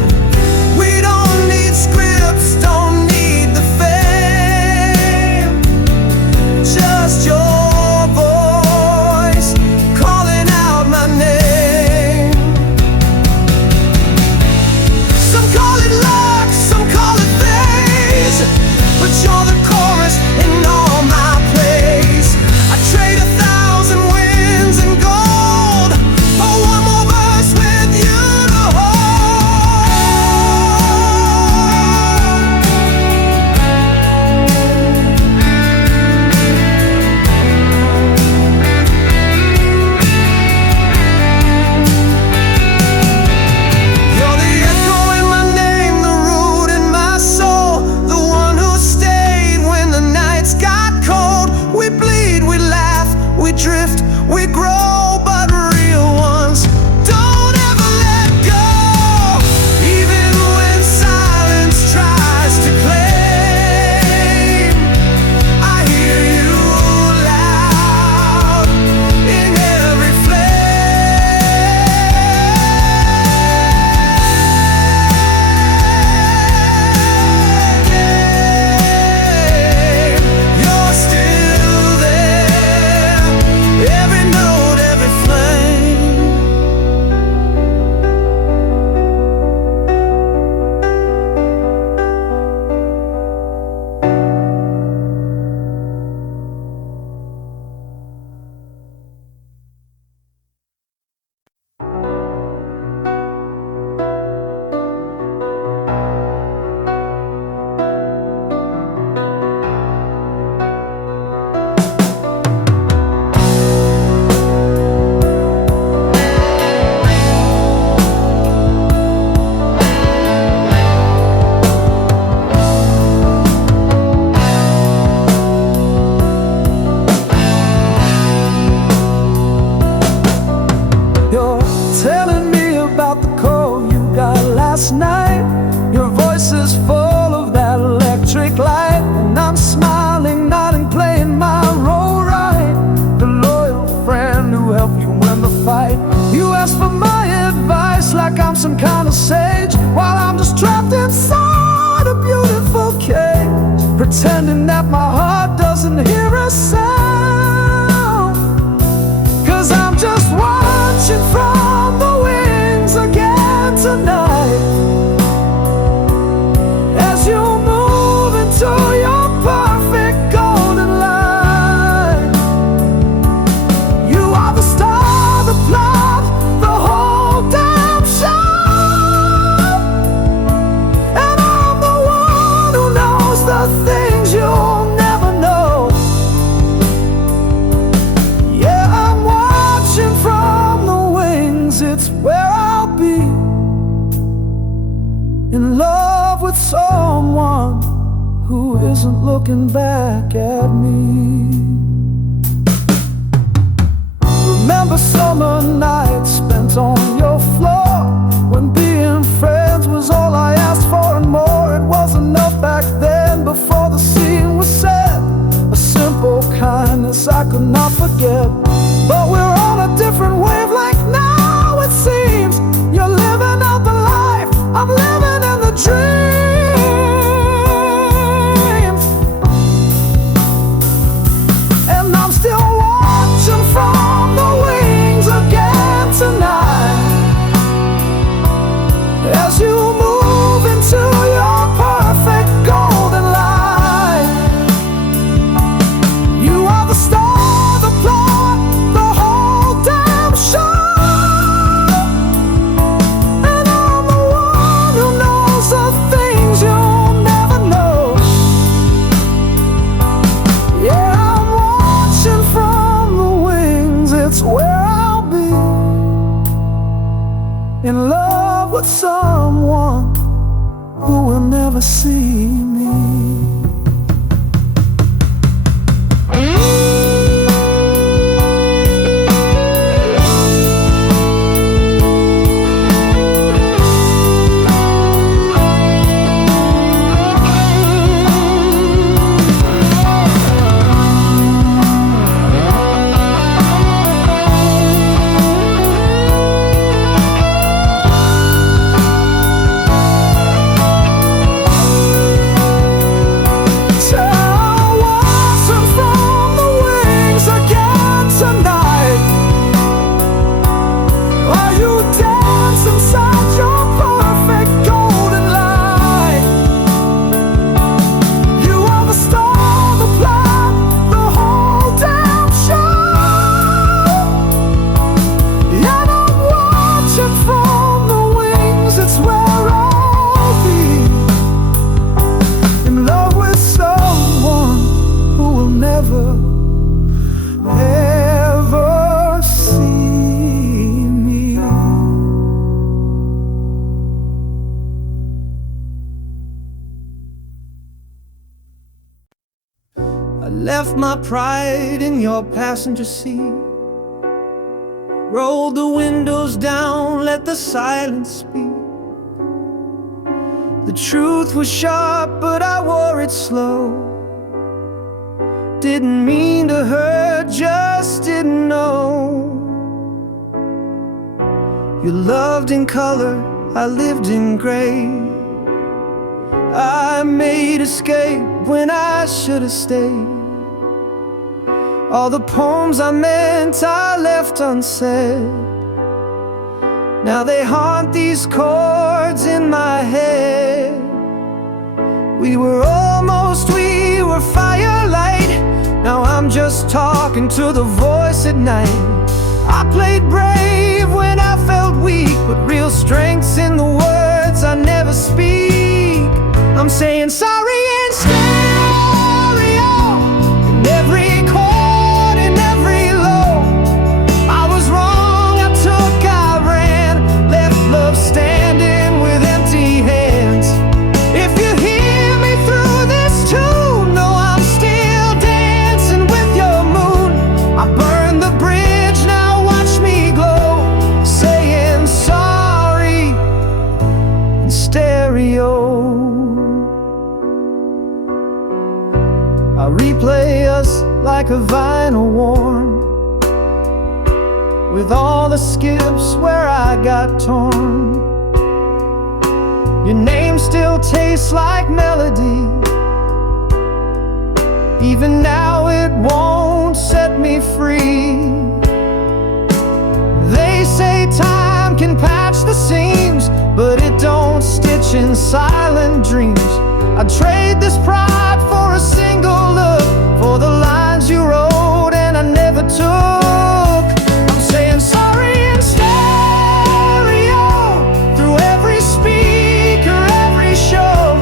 We don't need scripts, don't need the fame, just your voice calling out my name. Some call it luck, some call it phase, but you're the chorus in all my plays. I trade 1,000 wins and gold for one more verse with you to hold. You're the echo in my name, the root in my soul, the one who stayed when the nights got cold. We bleed, we laugh, we drift, we grow, but real ones don't ever let go. Even when silence tries to claim, I hear you loud in every flame. You're still there, every note, every flame. You're telling me about the call you got last night. Your voice is full of that electric light, and I'm smiling, nodding, playing my role right. The loyal friend who helped you win the fight. You asked for my advice like I'm some kind of sage, while I'm just trapped inside a beautiful cage, pretending that my heart doesn't hear a sound. 'Cause I'm just watching from the wings again tonight. where I'll be, in love with someone who isn't looking back at me. Remember summer nights spent on your floor, when being friends was all I asked for and more. It was enough back then, before the scene was set, a simple kindness I could not forget. But we're on a different wavelength now, it seems. You're living out the life, I'm living in the dreams. And I'm still watching from the wings again tonight, as you move into your perfect golden light. You are the star, the plot, the whole damn show. And I'm the one who knows the things you'll never know. Yeah, I'm watching from the wings, it's where I'll be, in love with someone who will never see me. Left my pride in your passenger seat, rolled the windows down, let the silence speak. The truth was sharp, but I wore it slow. Didn't mean to hurt, just didn't know. You loved in color, I lived in gray. I made escape when I should have stayed. All the poems I meant I left unsaid. Now they haunt these chords in my head. We were firelight. Now I'm just talking to the voice at night. I played brave when I felt weak, but real strength's in the words I never speak. I'm saying sorry in stereo, in every chord, in every low. I was wrong, I took, I ran, left love standing with empty hands. If you hear me through this tune, know I'm still dancing with your moon. I burned the bridge, now watch me glow, saying sorry in stereo. I replay us like a vinyl worn, with all the skips where I got torn. Your name still tastes like melody. Even now it won't set me free. They say time can patch the seams, but it don't stitch in silent dreams. I'd trade this pride for a single look, for the lines you wrote and I never took. I'm saying sorry in stereo, through every speaker, every show.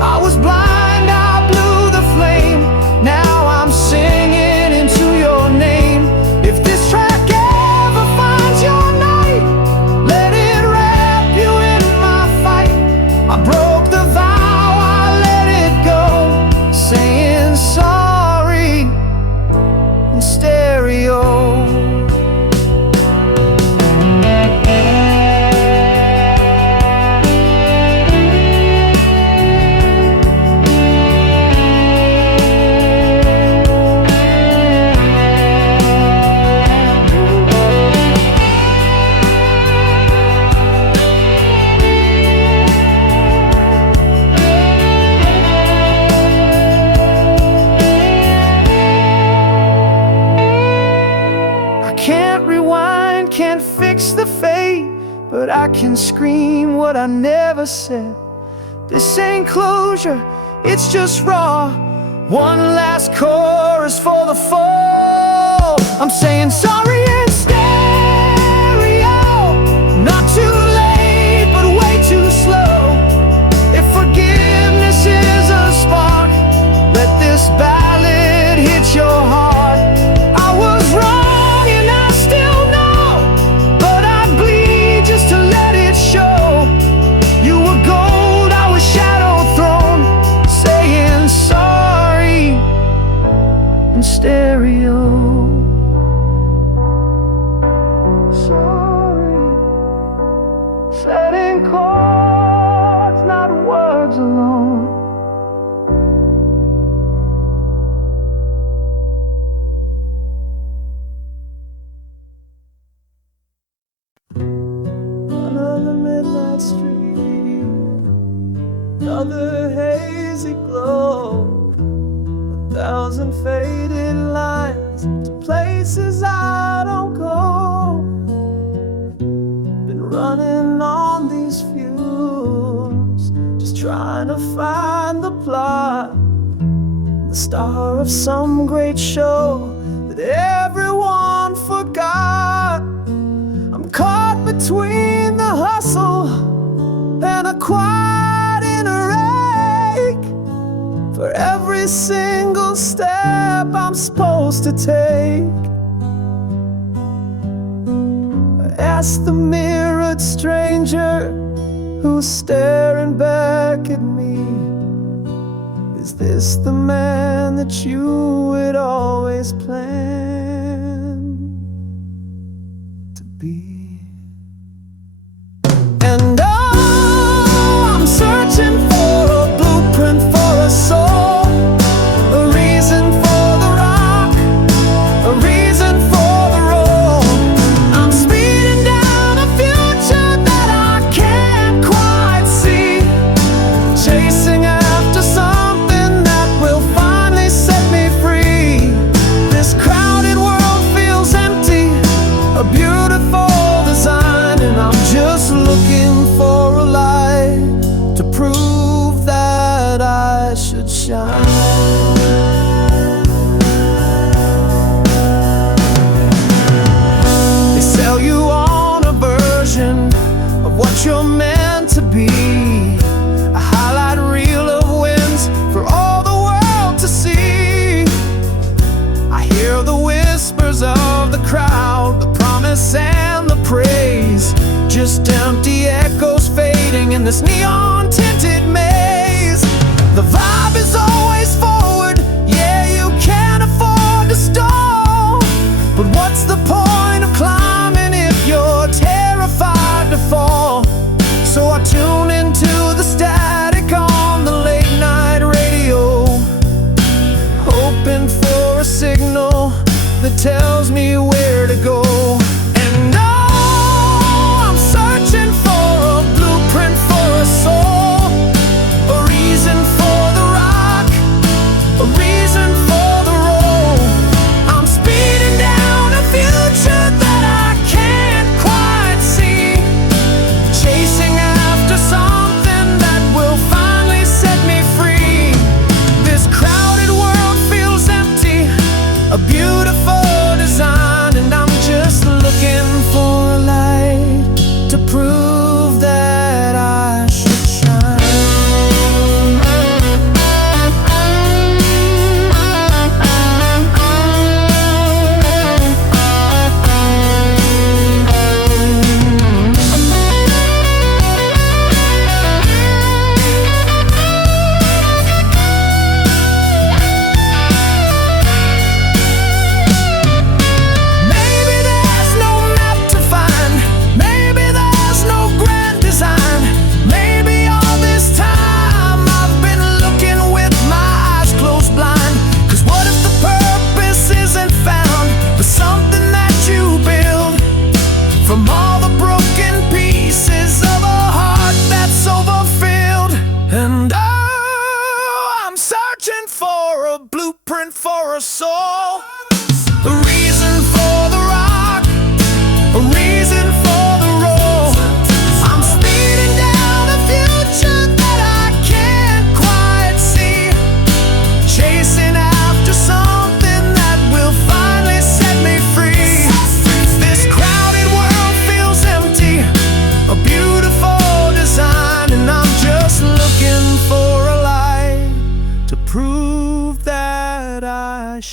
I was blind, I blew the flame, now I'm singing into your name. If this track ever finds your night, but I can scream what I never said. This ain't closure, it's just raw. One last chorus for the fall. I'm saying sorry in stereo, not too late, but way too slow. If forgiveness is a spark, let this ballad hit your heart. I was wrong and I still know, but I'd bleed just to let it show. You were gold, I was shadow thrown, saying sorry in stereo. Sorry, said in chords, not words alone. Another midnight street, another hazy glow, 1,000 faded lines to places I don't go. Been running on these fumes, just trying to find the plot, the star of some great show that everyone forgot. I'm caught between the hustle and a quiet inner ache for every single step I'm supposed to take. I ask the mirrored stranger who's staring back at me, is this the man that you had always planned to be? And oh, I'm searching for a blueprint for a soul, a reason for the rock, a reason for the roll. I'm speeding down a future that I can't quite see, chasing after something that will finally set me free. This crowded world feels empty, a beautiful design, and I'm just looking for a light to prove that I should shine. They sell you on a version of what you're meant to be, a highlight reel of wins for all the world to see. I hear the whispers of the crowd, the promise and the praise, just empty echoes fading in this neon tinted maze. The vibe is always forward, yeah, you can't afford to stall. But what's the point of climbing if you're terrified to fall? So I tune into the static on the late night radio, hoping for a signal that tells me where to go. And oh, I'm searching for a blueprint for a soul, a reason for the rock,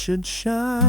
should shine.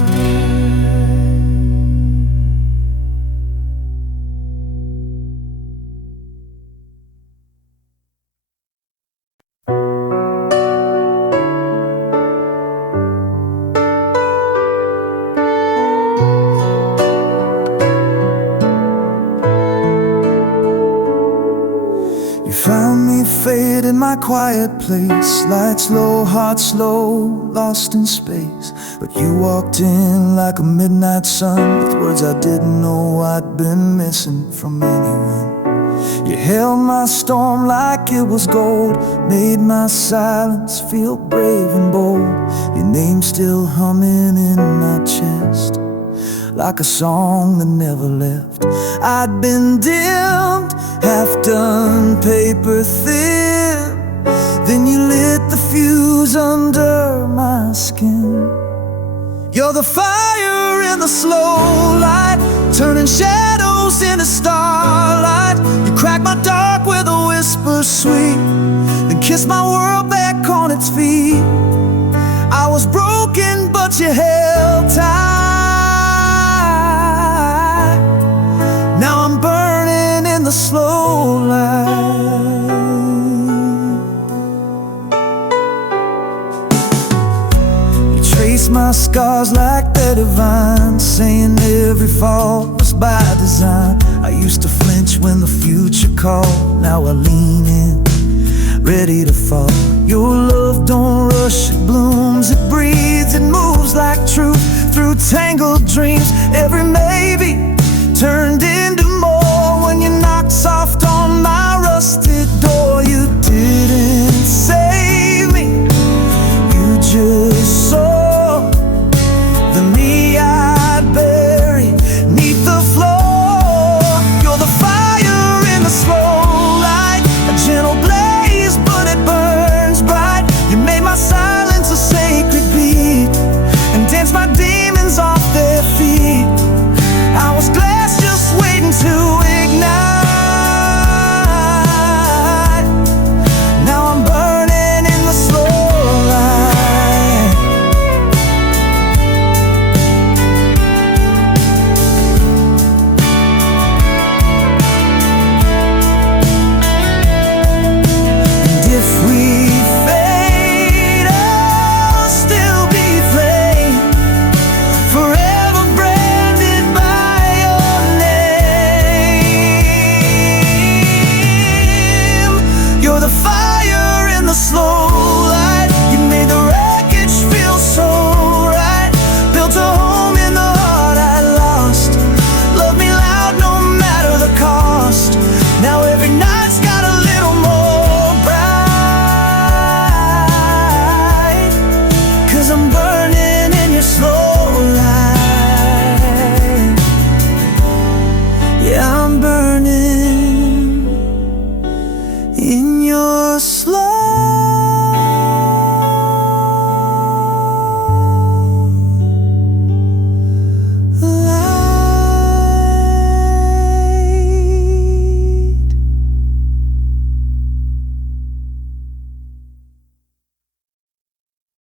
You found me fade in my quiet place, lights low, heart slow, lost in space. But you walked in like a midnight sun, with words I didn't know I'd been missing from anyone. You held my storm like it was gold, made my silence feel brave and bold. Your name still humming in my chest, like a song that never left. I'd been dimmed, half done, paper thin. Then you lit the fuse under my skin. You're the fire in the slow light, turning shadows into starlight. You crack my dark with a whisper sweet, then kiss my world back on its feet. I was broken, but you held tight. Now I'm burning in the slow light. You trace my scars like they're divine, saying every fault was by design. I used to flinch when the future called, now I lean in, ready to fall. Your love don't rush, it blooms, it breathes, it moves like truth through tangled dreams. Every maybe turned into more.